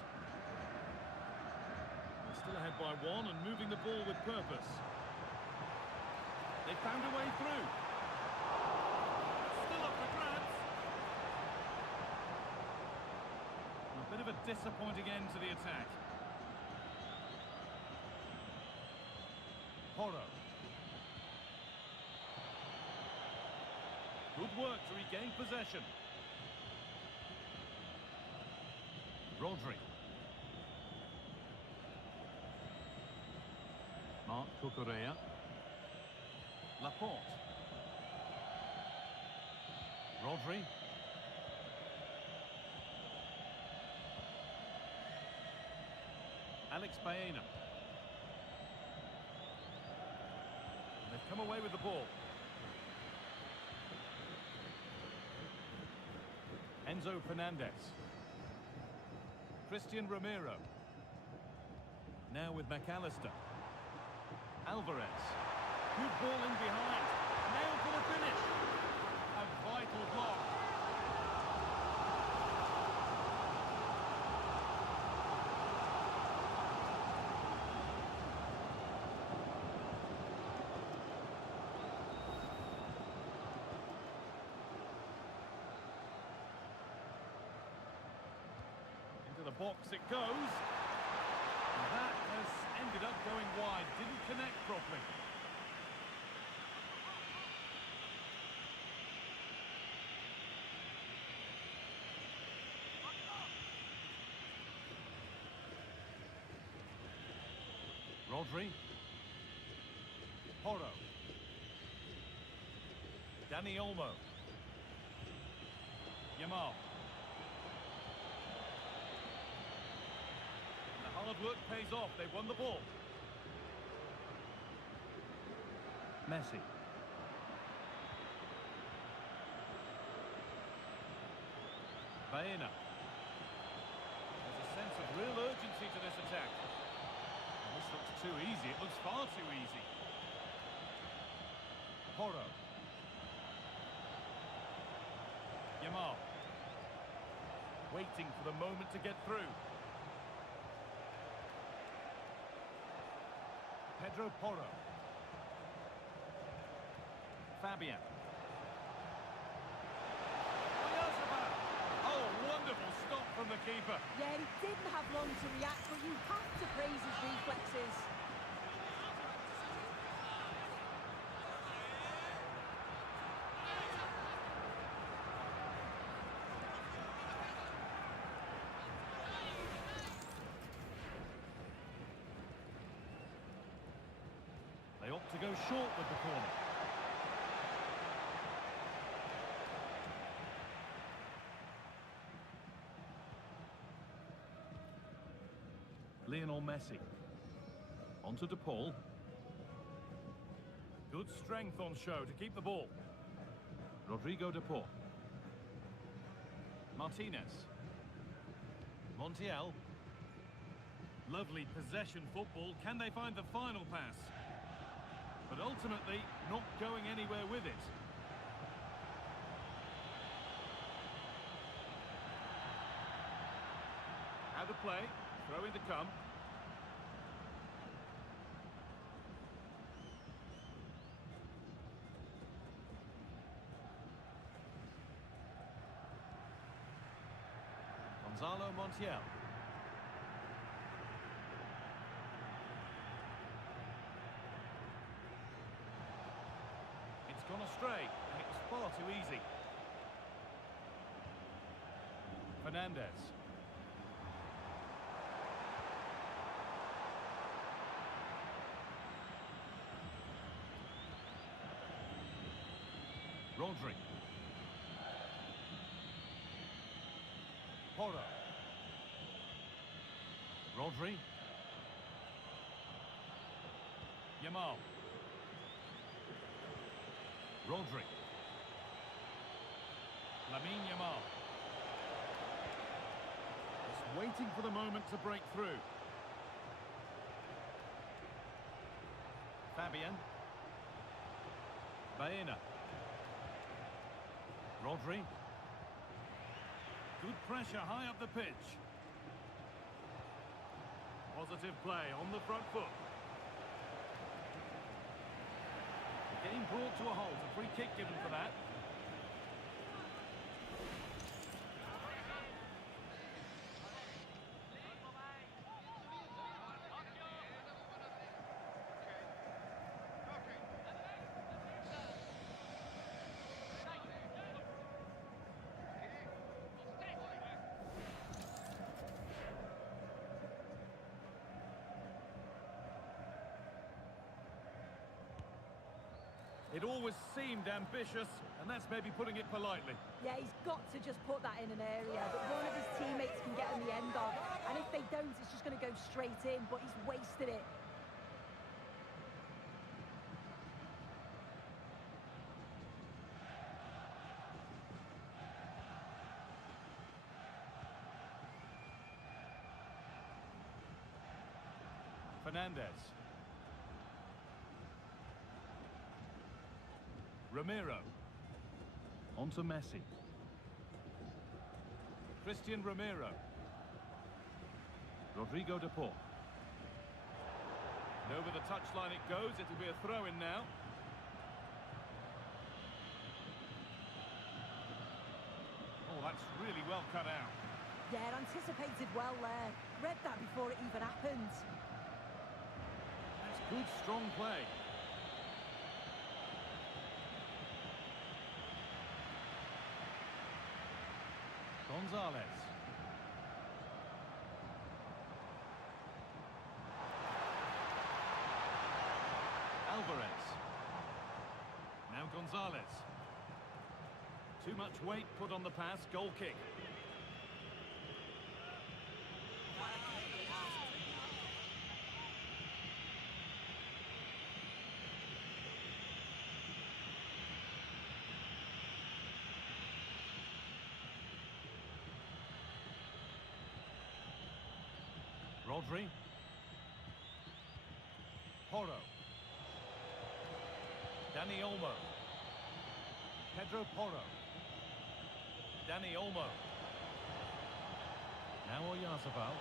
They're still ahead by one and moving the ball with purpose. They found a way through. Still up for grabs. A bit of a disappointing end to the attack. Porro. Good work to regain possession. Rodri. Marc Cucurella. Laporte. Rodri. Alex Baena. They've come away with the ball. Enzo Fernandez. Christian Romero. Now with McAllister. Alvarez. Good ball in behind. Now for the finish. A vital block. Into the box it goes. And that has ended up going wide. Didn't connect properly. Rodri. Porro. Dani Olmo. Yamal. The hard work pays off. They won the ball. Messi. Baena. There's a sense of real urgency to this attack. This looks too easy. It looks far too easy. Porro. Yamal. Waiting for the moment to get through. Pedro Porro. Fabian. Oh, wonderful stop from the keeper. Yeah, he didn't have long to react, but you have to praise his reflexes. They opt to go short with the corner. Lionel Messi. Onto De Paul. Good strength on show to keep the ball. Rodrigo De Paul. Martinez. Montiel. Lovely possession football. Can they find the final pass? ultimately not going anywhere with it. Out of play, throw in to come. Gonzalo Montiel. It's gone astray, and it was far too easy. Fernandez. Rodri. Porro. Rodri. Yamal. Rodri. Lamine Yamal. Just waiting for the moment to break through. Fabian. Baena. Rodri. Good pressure high up the pitch. Positive play on the front foot. Game brought to a halt. A free kick given for that. It always seemed ambitious, and that's maybe putting it politely. Yeah, he's got to just put that in an area that one of his teammates can get on the end of. And if they don't, it's just going to go straight in, but he's wasted it. Fernandez. Romero. On to Messi. Christian Romero. Rodrigo de Paul. And over the touchline it goes. It'll be a throw-in now. Oh, that's really well cut out. Yeah, anticipated well there. Read that before it even happened. That's good, strong play. Gonzalez. Alvarez. Now Gonzalez. Too much weight put on the pass, goal kick. Rodri. Porro. Dani Olmo. Pedro Porro. Dani Olmo. Now Oyarzabal.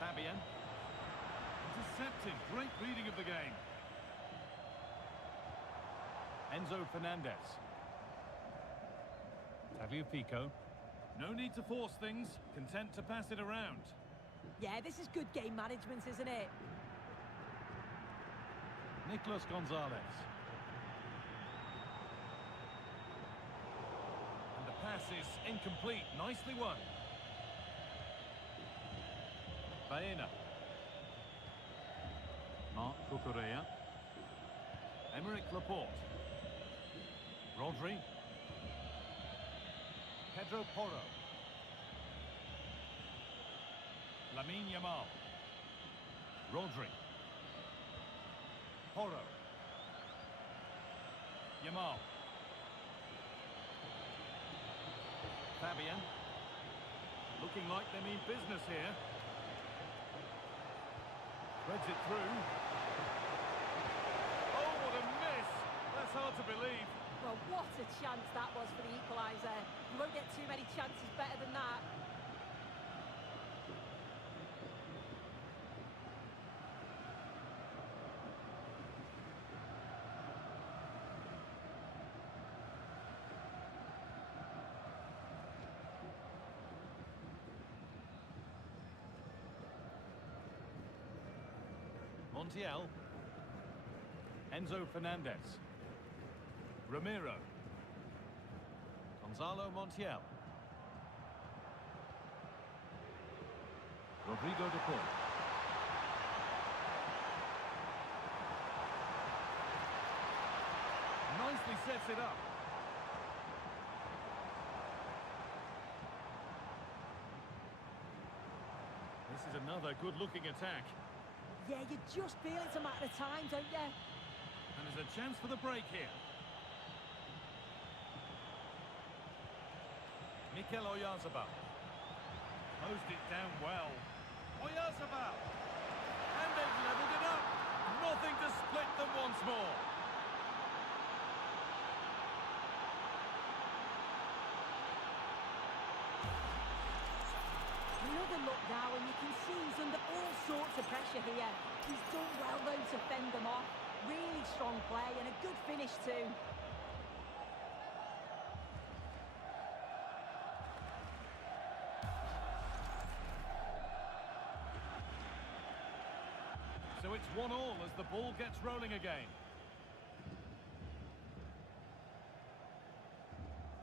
Fabian. Intercepted. Great reading of the game. Enzo Fernandez. Tagliafico. No need to force things. Content to pass it around. Yeah, this is good game management, isn't it? Nicolas Gonzalez. And the pass is incomplete. Nicely won. Baena. Marc Cucurella. Emerick Laporte. Rodri. Pedro Porro. Lamine Yamal. Rodri. Porro. Yamal. Fabian. Looking like they mean business here. Threads it through. Oh, what a chance that was for the equaliser. You won't get too many chances better than that. Montiel. Enzo Fernandez. Ramiro. Gonzalo Montiel. Rodrigo de Paul. Nicely sets it up. This is another good-looking attack. Yeah, you just feel it's a matter of time, don't you? And there's a chance for the break here. Mikel Oyarzabal. Closed it down well. Oyarzabal. And they've levelled it up. Nothing to split them once more. Another look now, and you can see he's under all sorts of pressure here. He's done well, though, to fend them off. Really strong play and a good finish, too. So it's 1-1 as the ball gets rolling again.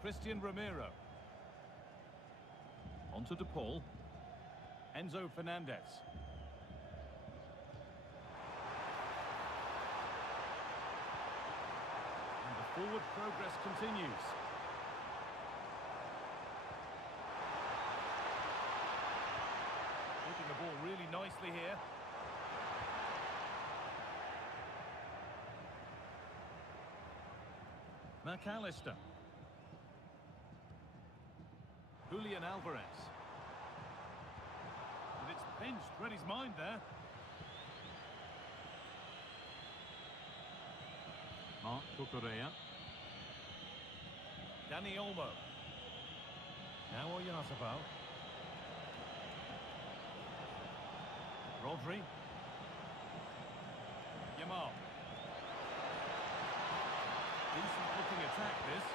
Christian Ramiro. Onto De Paul. Enzo Fernandez. And the forward progress continues. Keeping the ball really nicely here. McAllister. Julian Alvarez. And it's pinched, read his mind there. Marc Cucurella. Dani Olmo. Now Oyarzabal. Rodri. Yamal. Decent looking attack, this.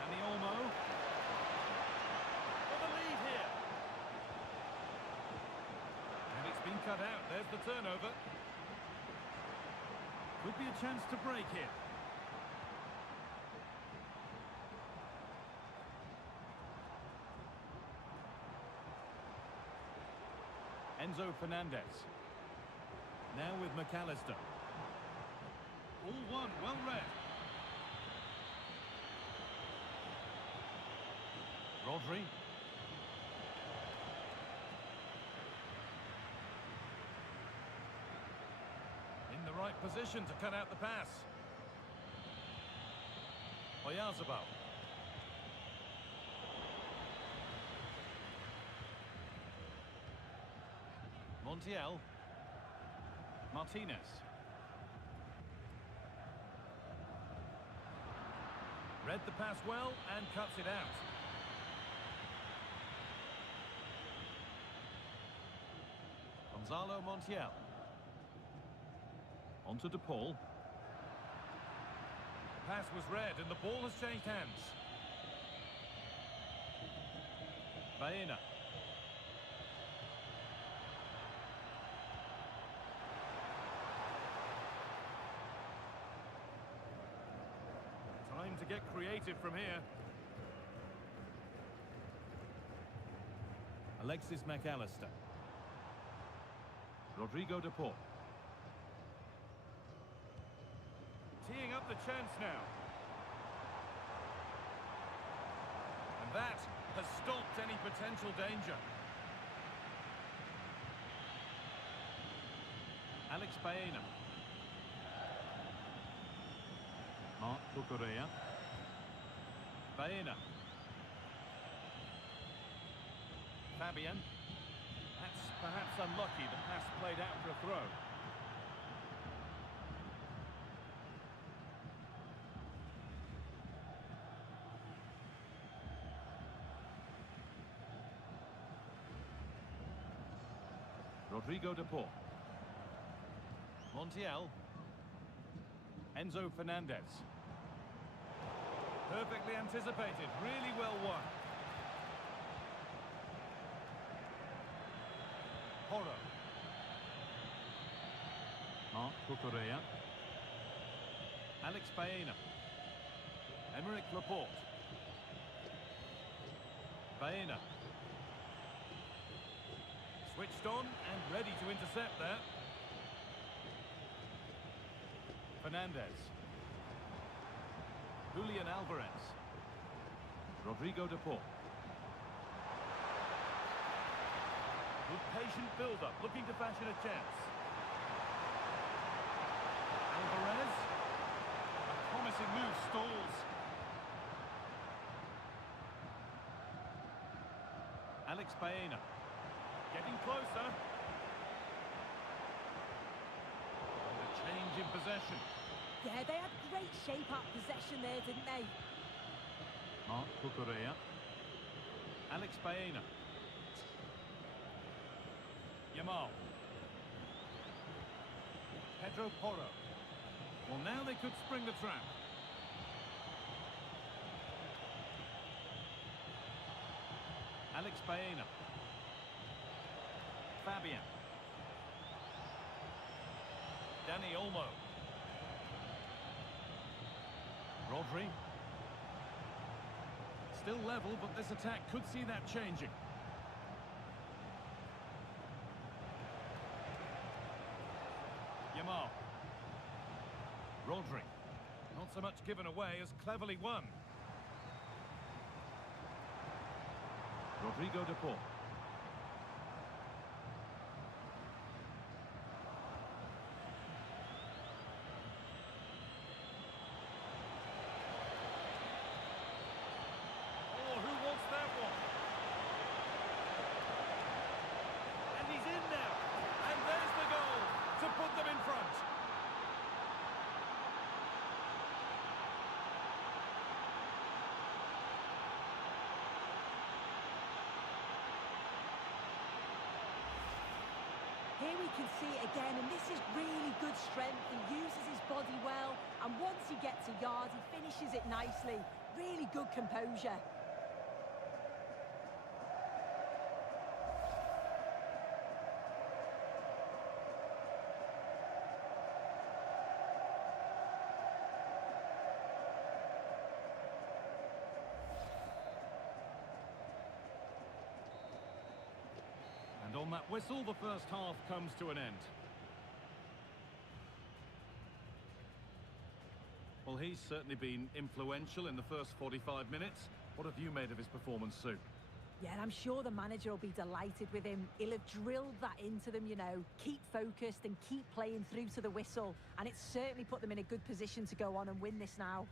Dani Olmo. For the lead here. And it's been cut out. There's the turnover. Could be a chance to break here. Enzo Fernandez. Now with McAllister. All one, well read. Rodri. In the right position to cut out the pass. Oyarzabal. Montiel. Martinez. Read the pass well and cuts it out. Gonzalo Montiel. Onto De Paul. Pass was read and the ball has changed hands. Baena. Time to get creative from here. Alexis McAllister. Rodrigo de Paul. Teeing up the chance now. And that has stopped any potential danger. Alex Baena. Marc Cucurella. Baena. Fabian. That's perhaps unlucky. The pass played out for a throw. Rodrigo de Paul. Montiel. Enzo Fernandez. Perfectly anticipated, really well won. Porro. Marc Cucurella. Alex Baena. Emerick Laporte. Baena. Switched on and ready to intercept there. Fernandez. Julian Alvarez. Rodrigo de Paul. Good patient build-up, looking to fashion a chance. Alvarez. A promising move stalls. Alex Baena. Getting closer. And a change in possession. Yeah, they had great shape up possession there, didn't they? Marc Cucurella. Alex Baena. Yamal. Pedro Porro. Well, now they could spring the trap. Alex Baena. Fabian. Dani Olmo. Rodri. Still level, but this attack could see that changing. Yamal. Rodri. Not so much given away as cleverly won. Rodrigo de Paul. Oh, who wants that one? And he's in now. And there's the goal to put them in front. Here we can see it again, and this is really good strength. He uses his body well, and once he gets a yard, he finishes it nicely. Really good composure. And on that whistle, the first half comes to an end. Well, he's certainly been influential in the first 45 minutes. What have you made of his performance, Sue? Yeah, and I'm sure the manager will be delighted with him. He'll have drilled that into them, you know. Keep focused and keep playing through to the whistle. And it's certainly put them in a good position to go on and win this now.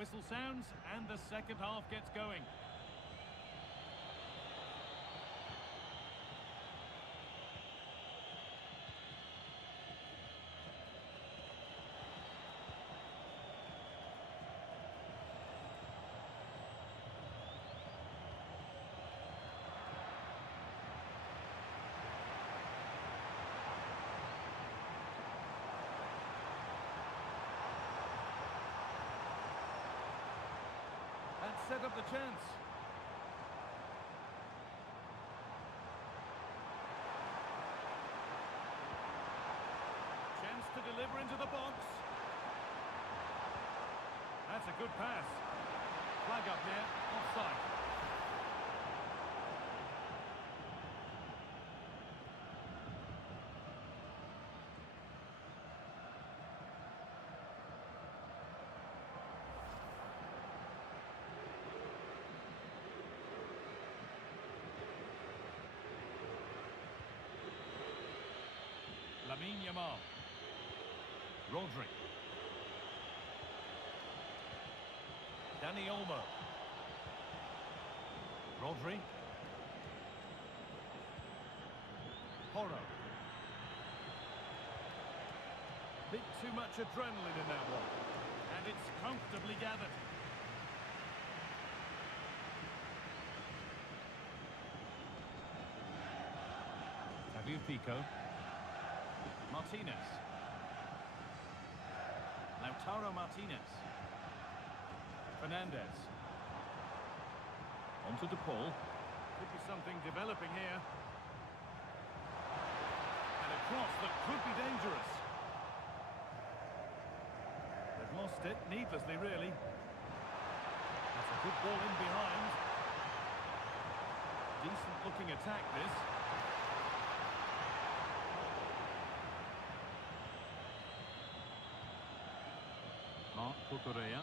whistle sounds and the second half gets going. Set up the chance. Chance to deliver into the box. That's a good pass. Flag up here, offside. Yamal. Rodri. Dani Olmo. Rodri. Porro. Bit too much adrenaline in that one. And it's comfortably gathered. Pico. Martinez. Lautaro Martinez. Fernandez. Onto De Paul. Could be something developing here. And a cross that could be dangerous. They've lost it needlessly, really. That's a good ball in behind. Decent looking attack, this. Cucurella.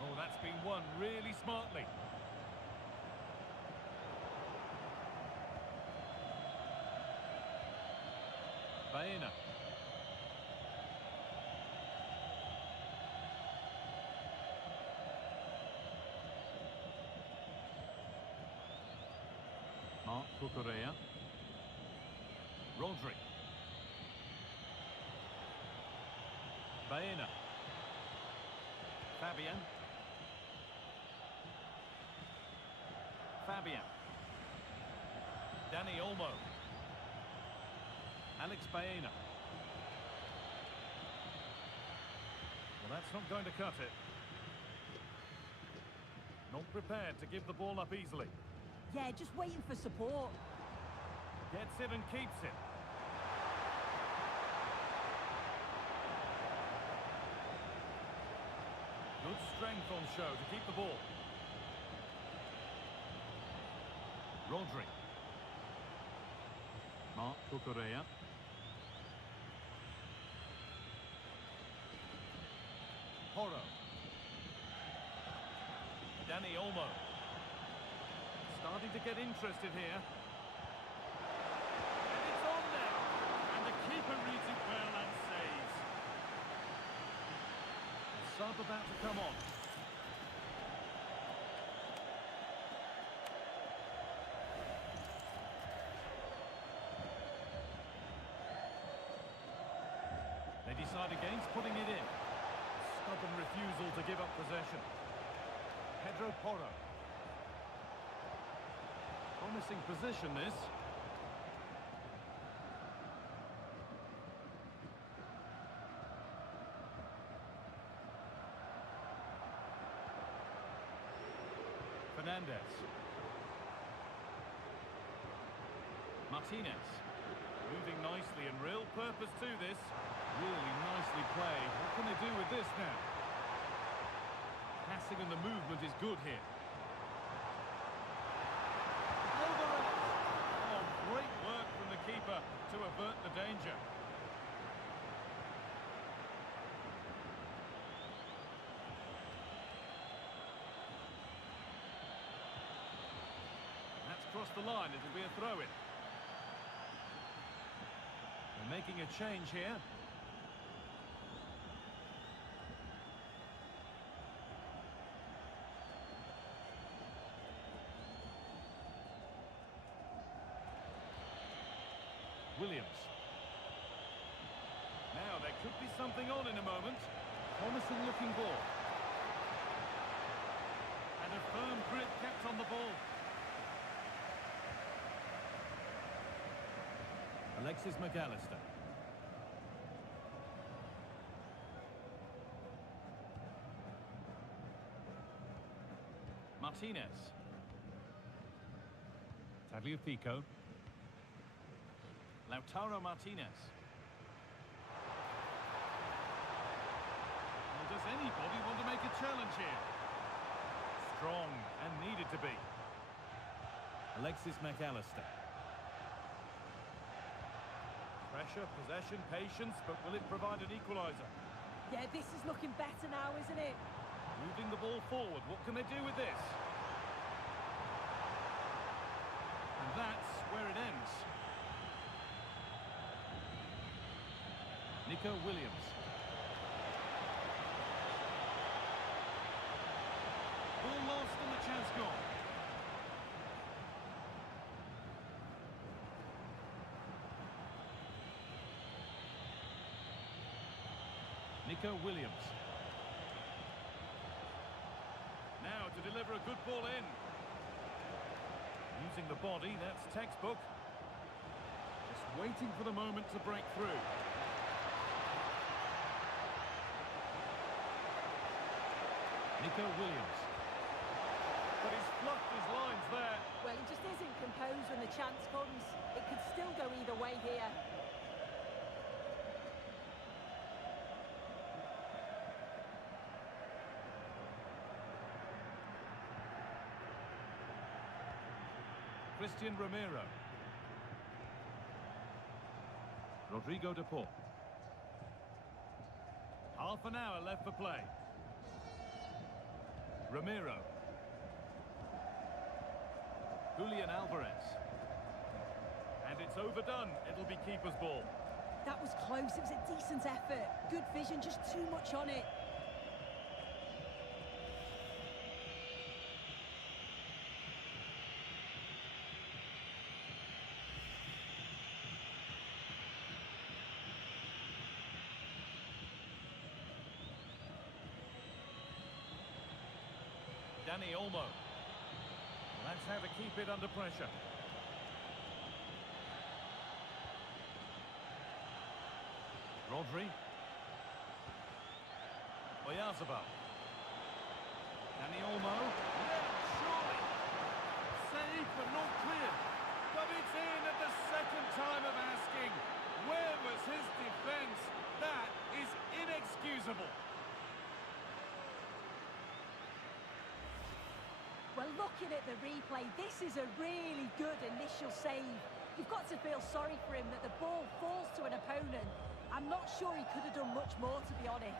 Oh, that's been won really smartly. Baena. Cucurella. Rodri. Baena. Fabian. Dani Olmo. Alex Baena. Well, that's not going to cut it. Not prepared to give the ball up easily. Yeah, just waiting for support. Gets it and keeps it. Good strength on show to keep the ball. Rodri. Cucurella. Porro. Dani Olmo. Starting to get interested here. And it's on now. And the keeper reads it well and saves. The sub about to come on. They decide against putting it in. Stubborn refusal to give up possession. Pedro Porro. Promising position, this. Fernandez. Martinez. Moving nicely and real purpose to this. Really nicely played. What can they do with this now? Passing and the movement is good here. Great work from the keeper to avert the danger. That's crossed the line. It'll be a throw-in. Making a change here. Williams. Now, there could be something on in a moment. Promising looking ball. And a firm grip kept on the ball. Alexis McAllister. Martinez. Tagliafico. Lautaro Martinez. Well, does anybody want to make a challenge here? Strong and needed to be. Alexis McAllister. Pressure, possession, patience, but will it provide an equaliser? Yeah, this is looking better now, isn't it? Moving the ball forward, what can they do with this? And that's where it ends. Nico Williams. Ball lost and the chance gone. Nico Williams. Now to deliver a good ball in. Using the body, that's textbook. Just waiting for the moment to break through. Nico Williams. But he's fluffed his lines there. Well, he just isn't composed when the chance comes. It could still go either way here. Christian Romero. Rodrigo de Paul. Half an hour left for play. Romero. Julian Alvarez. And it's overdone. It'll be keeper's ball. That was close. It was a decent effort. Good vision, just too much on it. Dani Olmo. That's how to keep it under pressure. Rodri. Oyarzabal. Dani Olmo. Yeah, surely. Saved but not clear. But it's in at the second time of asking. Where was his defence? That is inexcusable. Well, looking at the replay, this is a really good initial save. You've got to feel sorry for him that the ball falls to an opponent. I'm not sure he could have done much more, to be honest.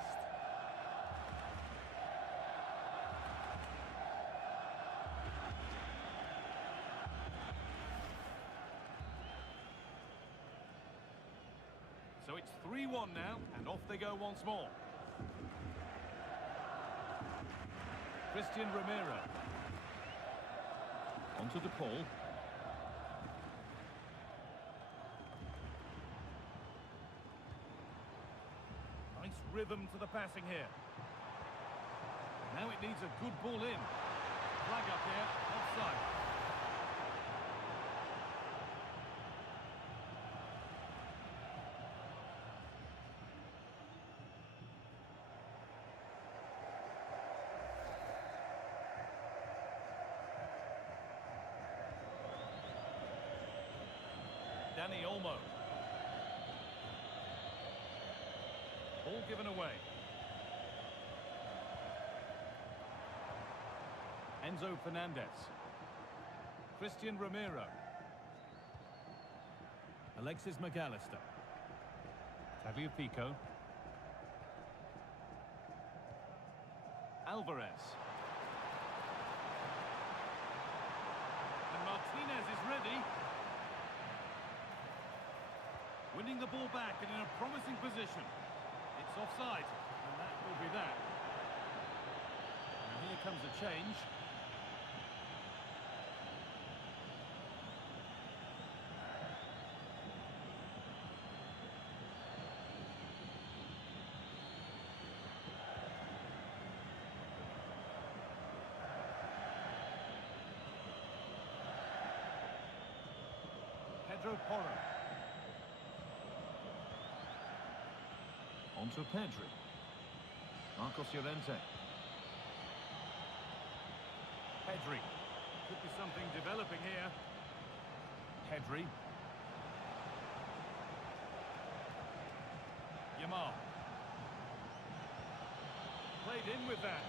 So it's 3-1 now, and off they go once more. Christian Romero. Onto De Paul. Nice rhythm to the passing here. Now it needs a good ball in. Flag up here, offside. Dani Olmo. Ball given away. Enzo Fernandez. Christian Romero. Alexis McAllister. Tagliafico. Alvarez. And Martinez is ready. Winning the ball back and in a promising position. It's offside, and that will be that. And here comes a change. Porro. On to Pedri. Marcos Llorente. Pedri. Could be something developing here. Pedri. Yamal. Played in with that.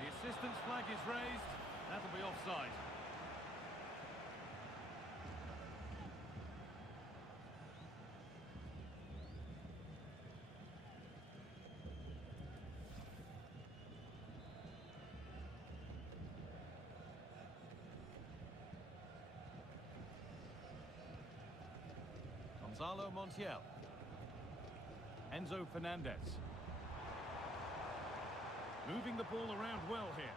The assistant's flag is raised. That'll be offside. Gonzalo Montiel. Enzo Fernandez. Moving the ball around well here.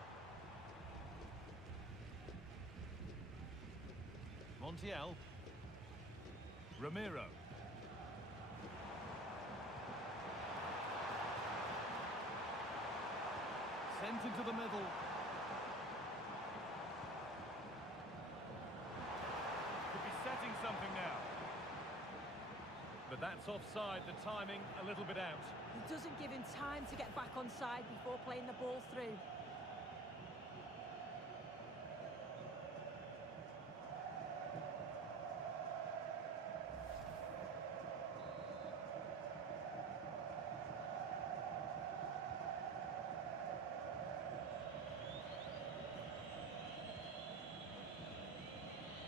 Montiel. Ramiro. Sent into the middle. Could be setting something now. But that's offside, the timing a little bit out. He doesn't give him time to get back on side before playing the ball through.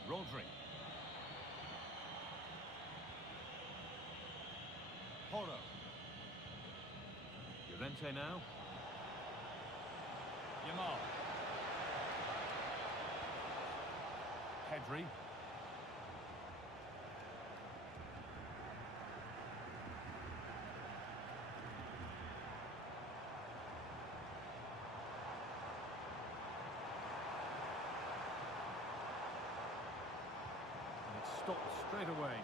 Rodri. Porro. Llorente now. Yamal. Pedri. And it's stopped straight away.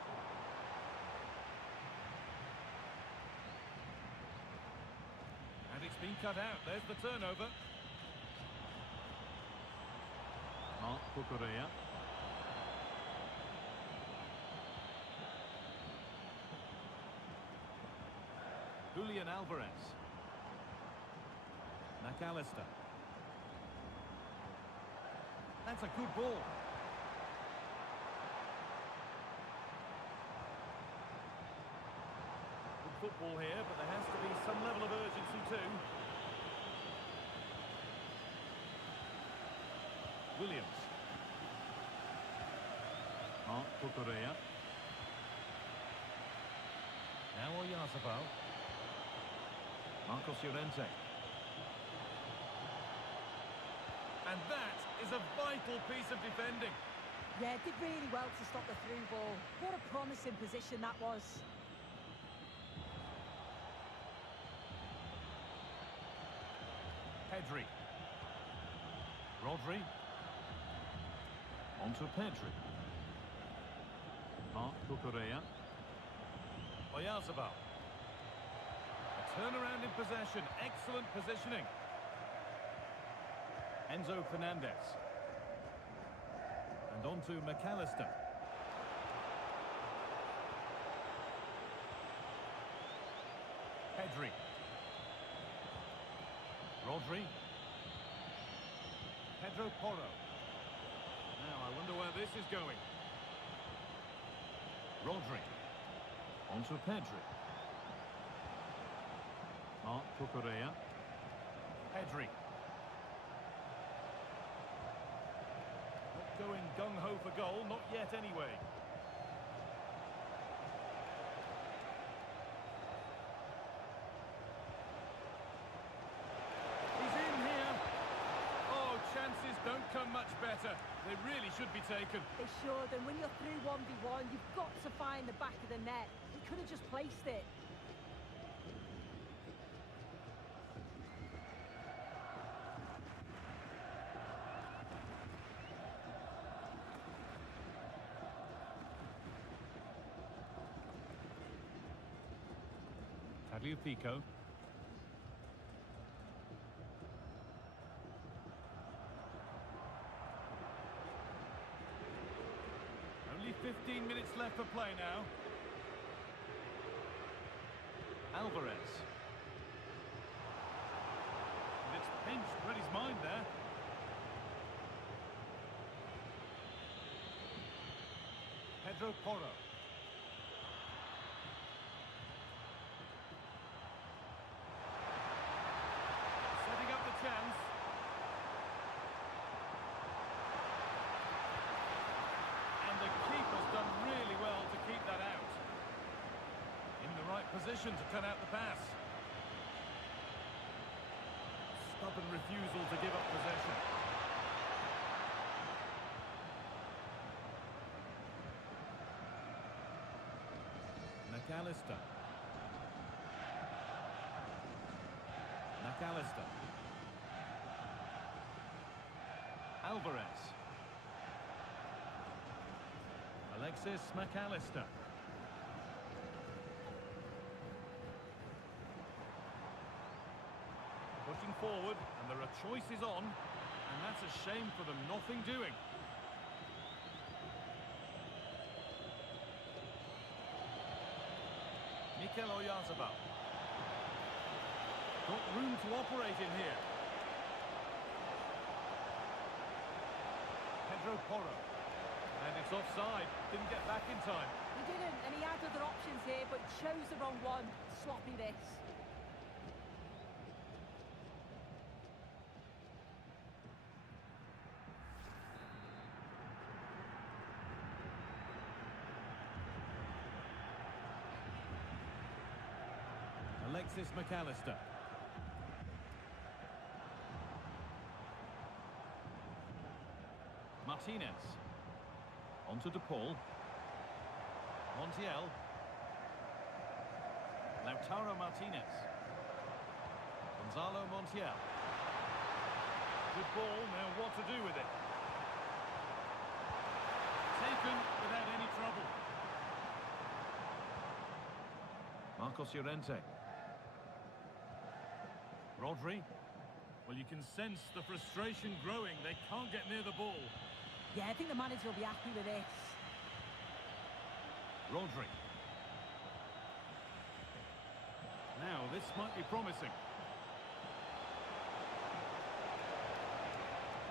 And it's been cut out. There's the turnover. Cucurella. Julian Alvarez. McAllister. That's a good ball. Football here, but there has to be some level of urgency too. Williams. Cucurella. Now Oyarzabal. Marcos Llorente. And that is a vital piece of defending. Yeah, did really well to stop the through ball. What a promising position that was. Pedri. Rodri. On to Pedri. Cucurella. Oyarzabal. A turnaround in possession. Excellent positioning. Enzo Fernandez. And on to McAllister. Pedri. Rodri. Pedro Porro. Now, I wonder where this is going. Rodri. On to Pedri. Cucurella. Pedri. Not going gung-ho for goal, not yet anyway. Chances don't come done much better. They really should be taken. They should, and when you're through 1v1, you've got to find the back of the net. He could have just placed it. Pico. Only 15 minutes left for play now. Alvarez. And it's pinched, read his mind there. Pedro Porro. Chance. And the keeper's done really well to keep that out. In the right position to cut out the pass. Stubborn refusal to give up possession. McAllister. Alvarez. Alexis McAllister. Pushing forward, and there are choices on, and that's a shame for them. Nothing doing. Mikel Oyarzabal. Got room to operate in here. Pedro Porro. And it's offside. Didn't get back in time. He didn't, and he had other options here, but chose the wrong one. Sloppy this. Alexis McAllister. Martinez. On to De Paul. Montiel. Lautaro Martinez. Gonzalo Montiel. Good ball, now what to do with it? Taken without any trouble. Marcos Llorente. Rodri. Well, you can sense the frustration growing. They can't get near the ball. Yeah, I think the manager will be happy with this. Rodri. Now, this might be promising.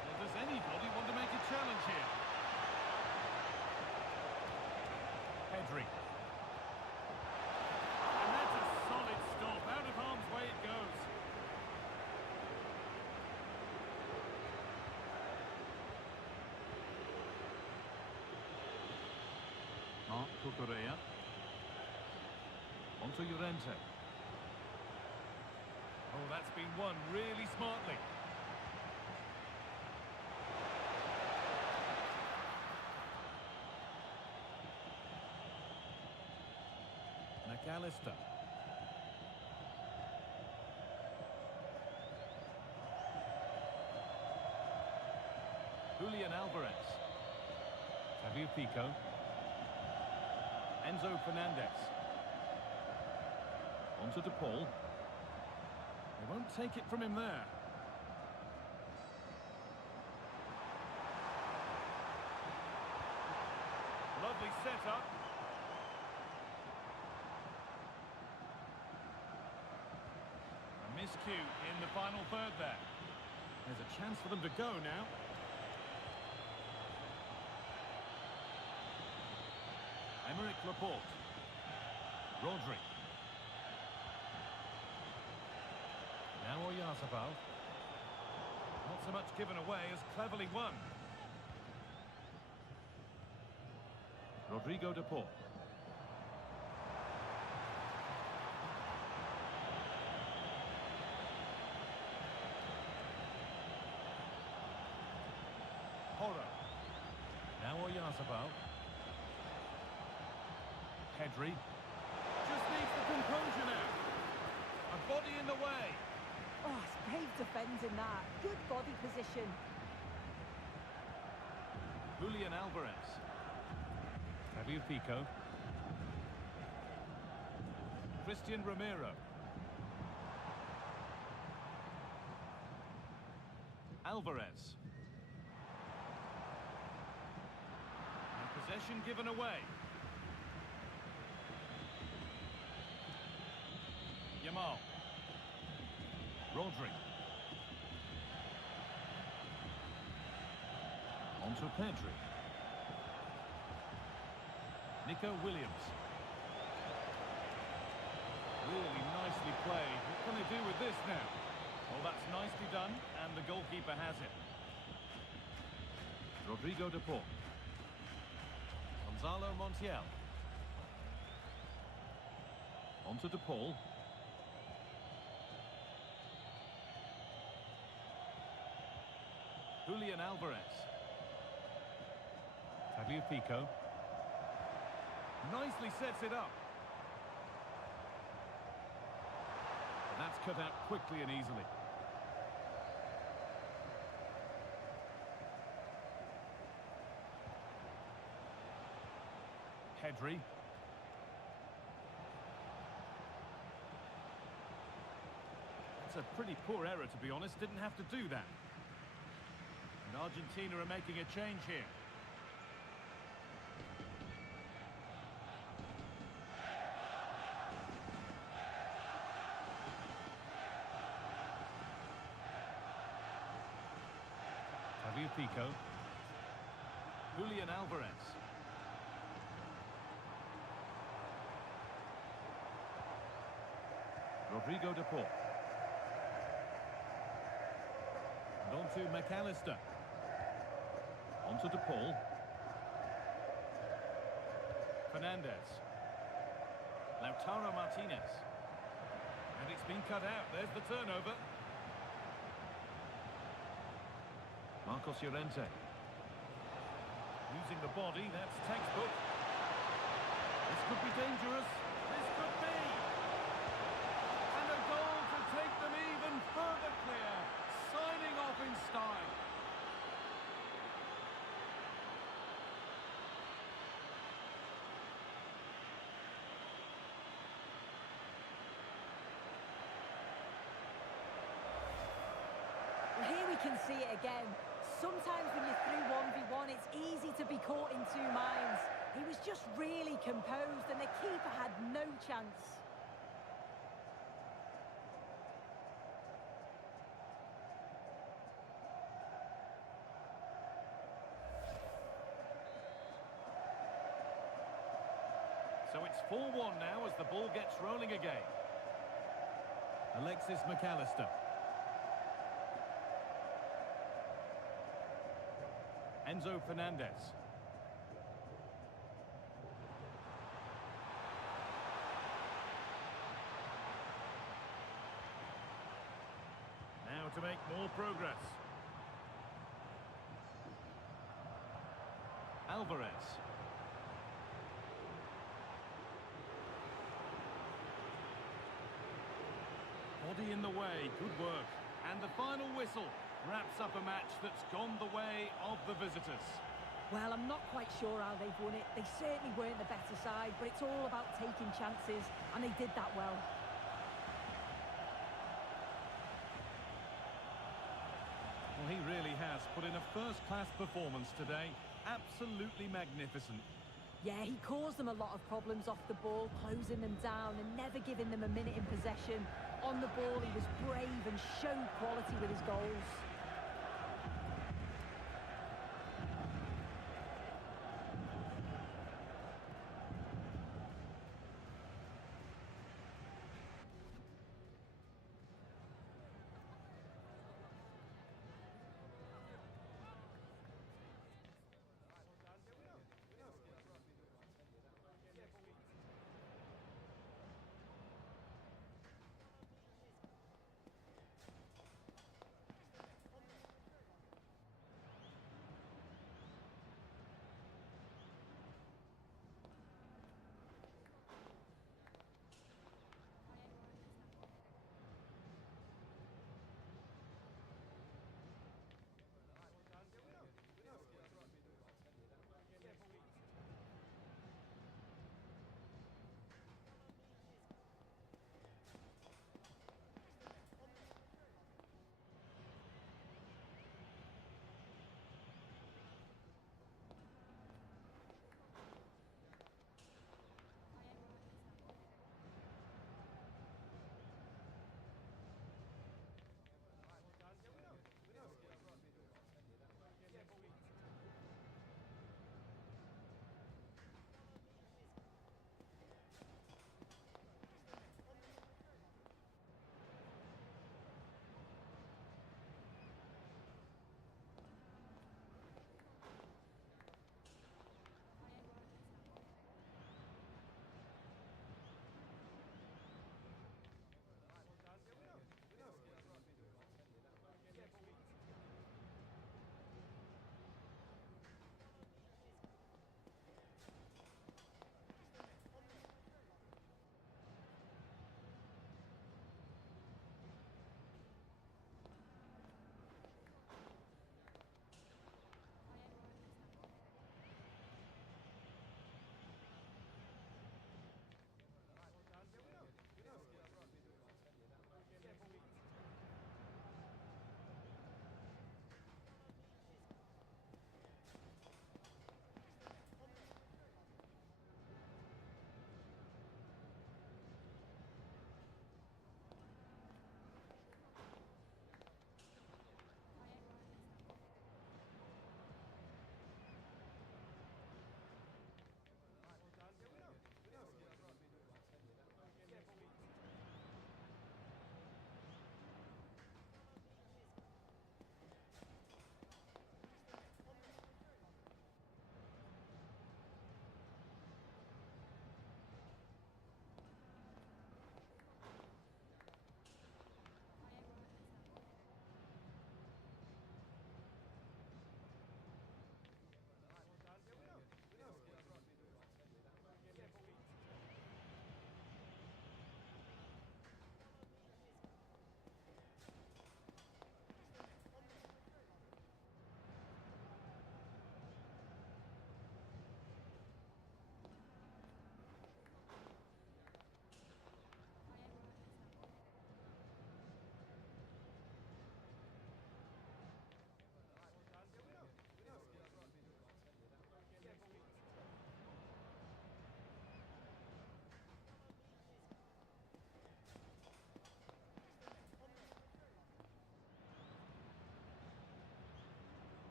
Well, does anybody want to make a challenge here? Pedri. And that's a solid stop. Out of harm's way it goes. Cucurella. On to Llorente. Oh, that's been won really smartly. McAllister. Julian Alvarez. Xavier Pico. Enzo Fernandez. On to De Paul. They won't take it from him there. Lovely setup. A miscue in the final third there. There's a chance for them to go now. Emerick Laporte. Rodri. Now Oyarzabal. Not so much given away as cleverly won. Rodrigo de Paul. Oyarzabal. Pedri. Just needs the composure now. A body in the way. Oh, it's brave defending that. Good body position. Julian Alvarez. Fabio Pico. Christian Romero. Alvarez. And possession given away. Yamal. Rodri. On to Pedri. Nico Williams. Really nicely played. What can they do with this now? Well, that's nicely done, and the goalkeeper has it. Rodrigo de Paul. Gonzalo Montiel. On to de Paul. Julian Alvarez. Fabio Pico. Nicely sets it up. That's cut out quickly and easily. Pedri. That's a pretty poor error, to be honest. Didn't have to do that. And Argentina are making a change here. Fabio Pico. Julian Alvarez. Rodrigo de Paul. And on to McAllister. On to de Paul. Fernandez. Lautaro Martinez. And it's been cut out. There's the turnover. Marcos Llorente. Using the body, that's textbook. This could be dangerous. This could be. And a goal to take them even further clear. Signing off in style. Well, here we can see it again. Sometimes when you're through 1v1, it's easy to be caught in two minds. He was just really composed and the keeper had no chance. So it's 4-1 now as the ball gets rolling again. Alexis McAllister. Enzo Fernandez. Now to make more progress. Alvarez. Body in the way, good work. And the final whistle wraps up a match that's gone the way of the visitors. Well, I'm not quite sure how they've won it. They certainly weren't the better side, but it's all about taking chances, and they did that well. Well, he really has put in a first-class performance today. Absolutely magnificent. Yeah, he caused them a lot of problems off the ball, closing them down and never giving them a minute in possession. On the ball, he was brave and showed quality with his goals.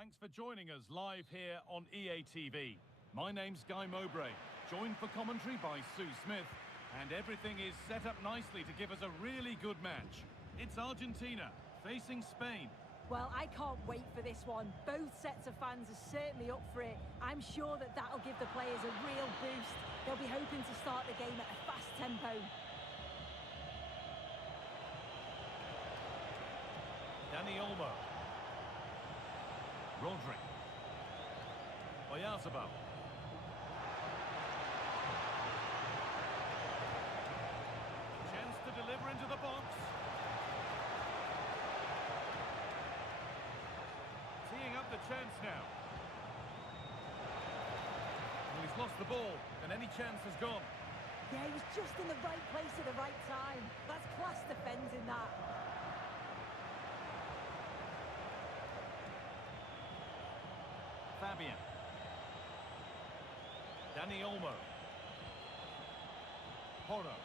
Thanks for joining us live here on EA TV. My name's Guy Mowbray, joined for commentary by Sue Smith, and everything is set up nicely to give us a really good match. It's Argentina facing Spain. Well, I can't wait for this one. Both sets of fans are certainly up for it. I'm sure that that'll give the players a real boost. They'll be hoping to start the game at a fast tempo. Dani Olmo. Rodri. Oyarzabal. Chance to deliver into the box. Teeing up the chance now. Well, he's lost the ball, and any chance has gone. Yeah, he was just in the right place at the right time. That's class defending that. Fabian. Dani Olmo. Porro.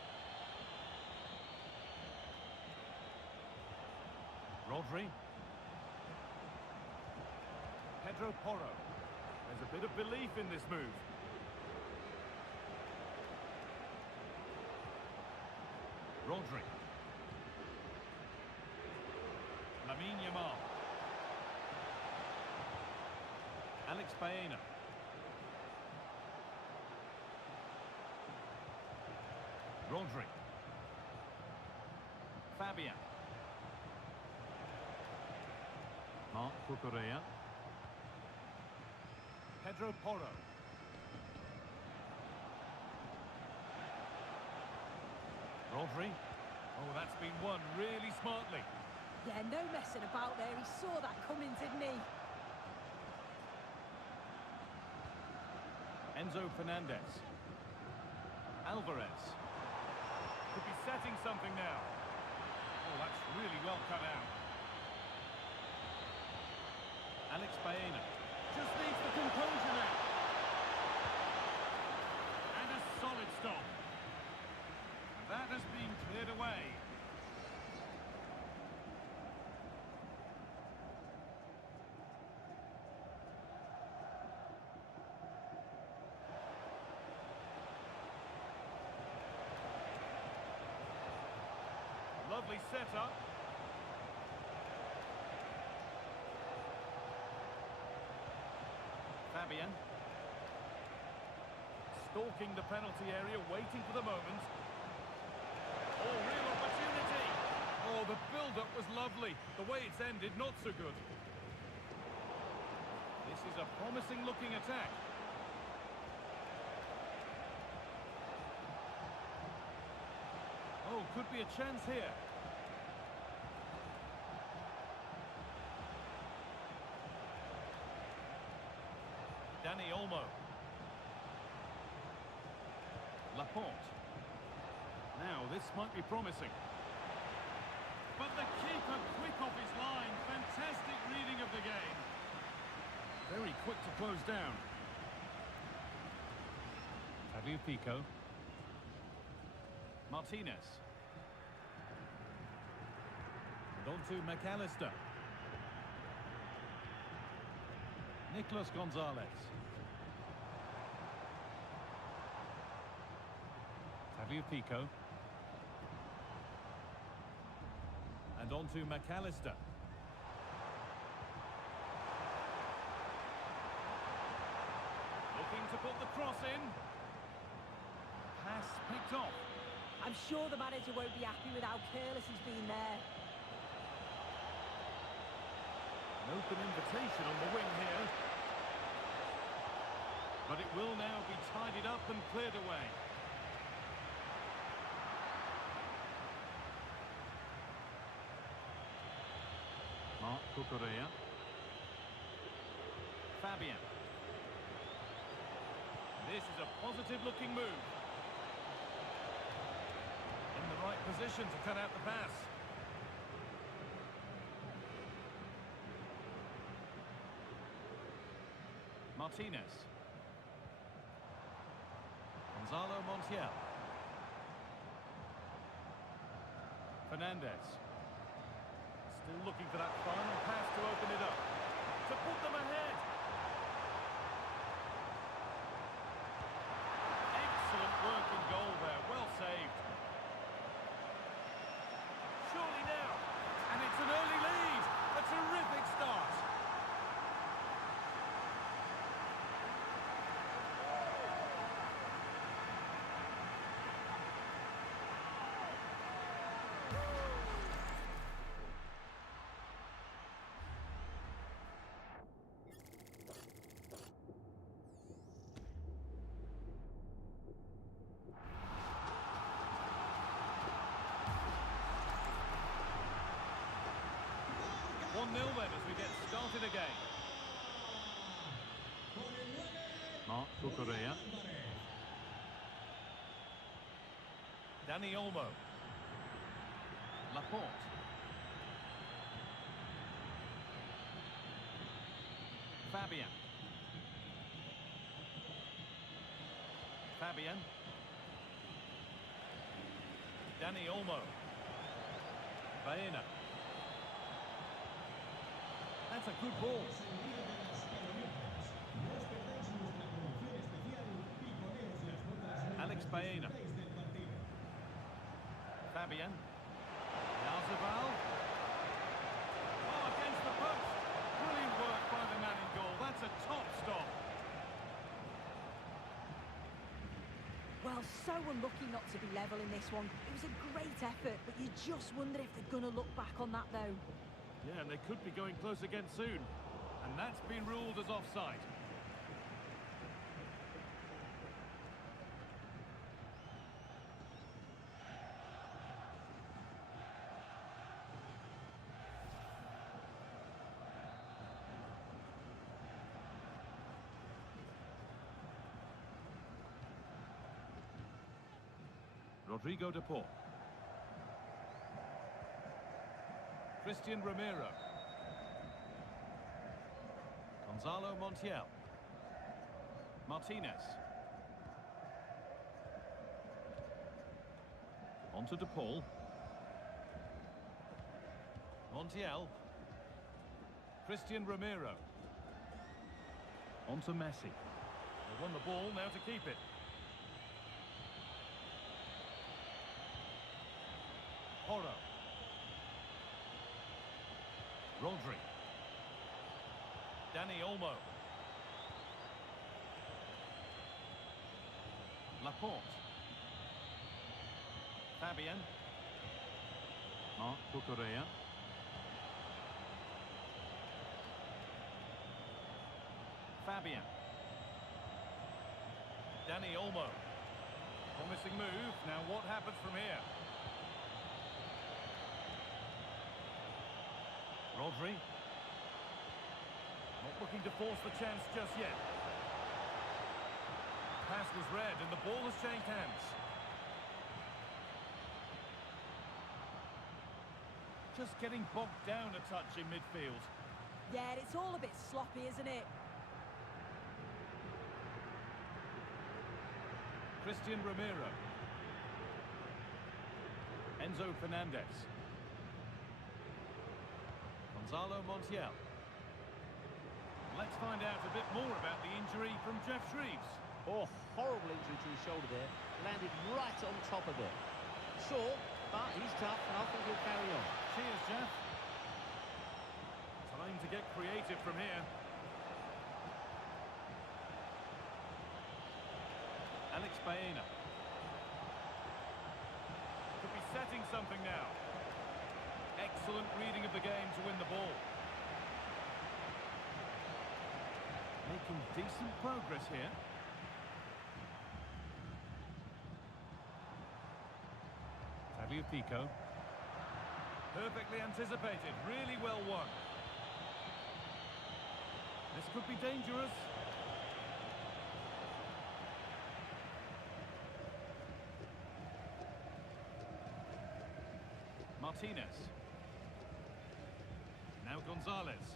Rodri. Pedro Porro. There's a bit of belief in this move. Rodri. Lamine Yamal. Alex Baena. Rodri. Fabian. Marc Cucurella. Pedro Porro. Rodri. Oh, that's been won really smartly. Yeah, no messing about there. He saw that coming, didn't he? Enzo Fernandez. Alvarez. Could be setting something now. Oh, that's really well cut out. Alex Baena. Just needs the composure now. And a solid stop. That has been cleared away. Lovely setup. Fabian. Stalking the penalty area, waiting for the moment. Oh, real opportunity. Oh, the build-up was lovely. The way it's ended, not so good. This is a promising-looking attack. Oh, could be a chance here. Dani Olmo. Laporte. Now, this might be promising. But the keeper quick off his line. Fantastic reading of the game. Very quick to close down. Fabio Pico. Martinez. And on to McAllister. Nicolas Gonzalez. Fabio Pico. And on to McAllister. Looking to put the cross in. Pass picked off. I'm sure the manager won't be happy with how careless he's been there. An open invitation on the wing here. But it will now be tidied up and cleared away. Marc Cucurella. Fabian. This is a positive-looking move. In the right position to cut out the pass. Martinez. Gonzalo Montiel. Fernandez. Still looking for that final pass to open it up. To put them ahead. Excellent work in goal there, well saved. Surely now, and it's an early lead. A terrific start. 1-0 then as we get started again. Cucurella. Dani Olmo. Laporte. Fabian. Dani Olmo. Baena. That's a good ball. Alex Baena. Fabian. Narzaval. Oh, against the post. Brilliant work by the man in goal. That's a top stop. Well, so unlucky not to be level in this one. It was a great effort, but you just wonder if they're going to look back on that, though. Yeah, and they could be going close again soon. And that's been ruled as offside. Rodrigo de Paul. Christian Romero. Gonzalo Montiel. Martinez. On to De Paul. Montiel. Christian Romero. On to Messi. They won the ball, now to keep it. Oro. Rodri. Dani Olmo. Laporte. Fabian. Cucurella. Fabian. Dani Olmo. Promising move. Now what happens from here? Rodri. Not looking to force the chance just yet. Pass was read and the ball has changed hands. Just getting bogged down a touch in midfield. Yeah, it's all a bit sloppy, isn't it? Christian Romero. Enzo Fernandez. Gonzalo Montiel. Let's find out a bit more about the injury from Jeff Shreves. Oh, horrible injury to his shoulder there. Landed right on top of it. Sore, but he's tough and I think he'll carry on. Cheers, Jeff. Time to get creative from here. Alex Baena. Could be setting something now. Excellent reading of the game to win the ball. Making decent progress here. Tagliafico. Perfectly anticipated, really well won. This could be dangerous. Martinez. Now Gonzalez.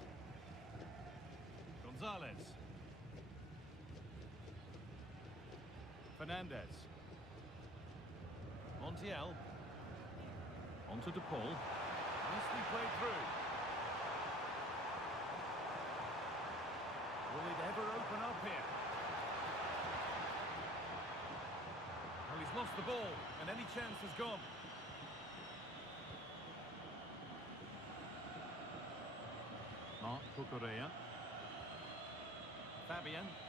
Fernandez. Montiel. On to De Paul. Nicely played through. lost the ball, and any chance has gone. Marc Cucurella. Fabian.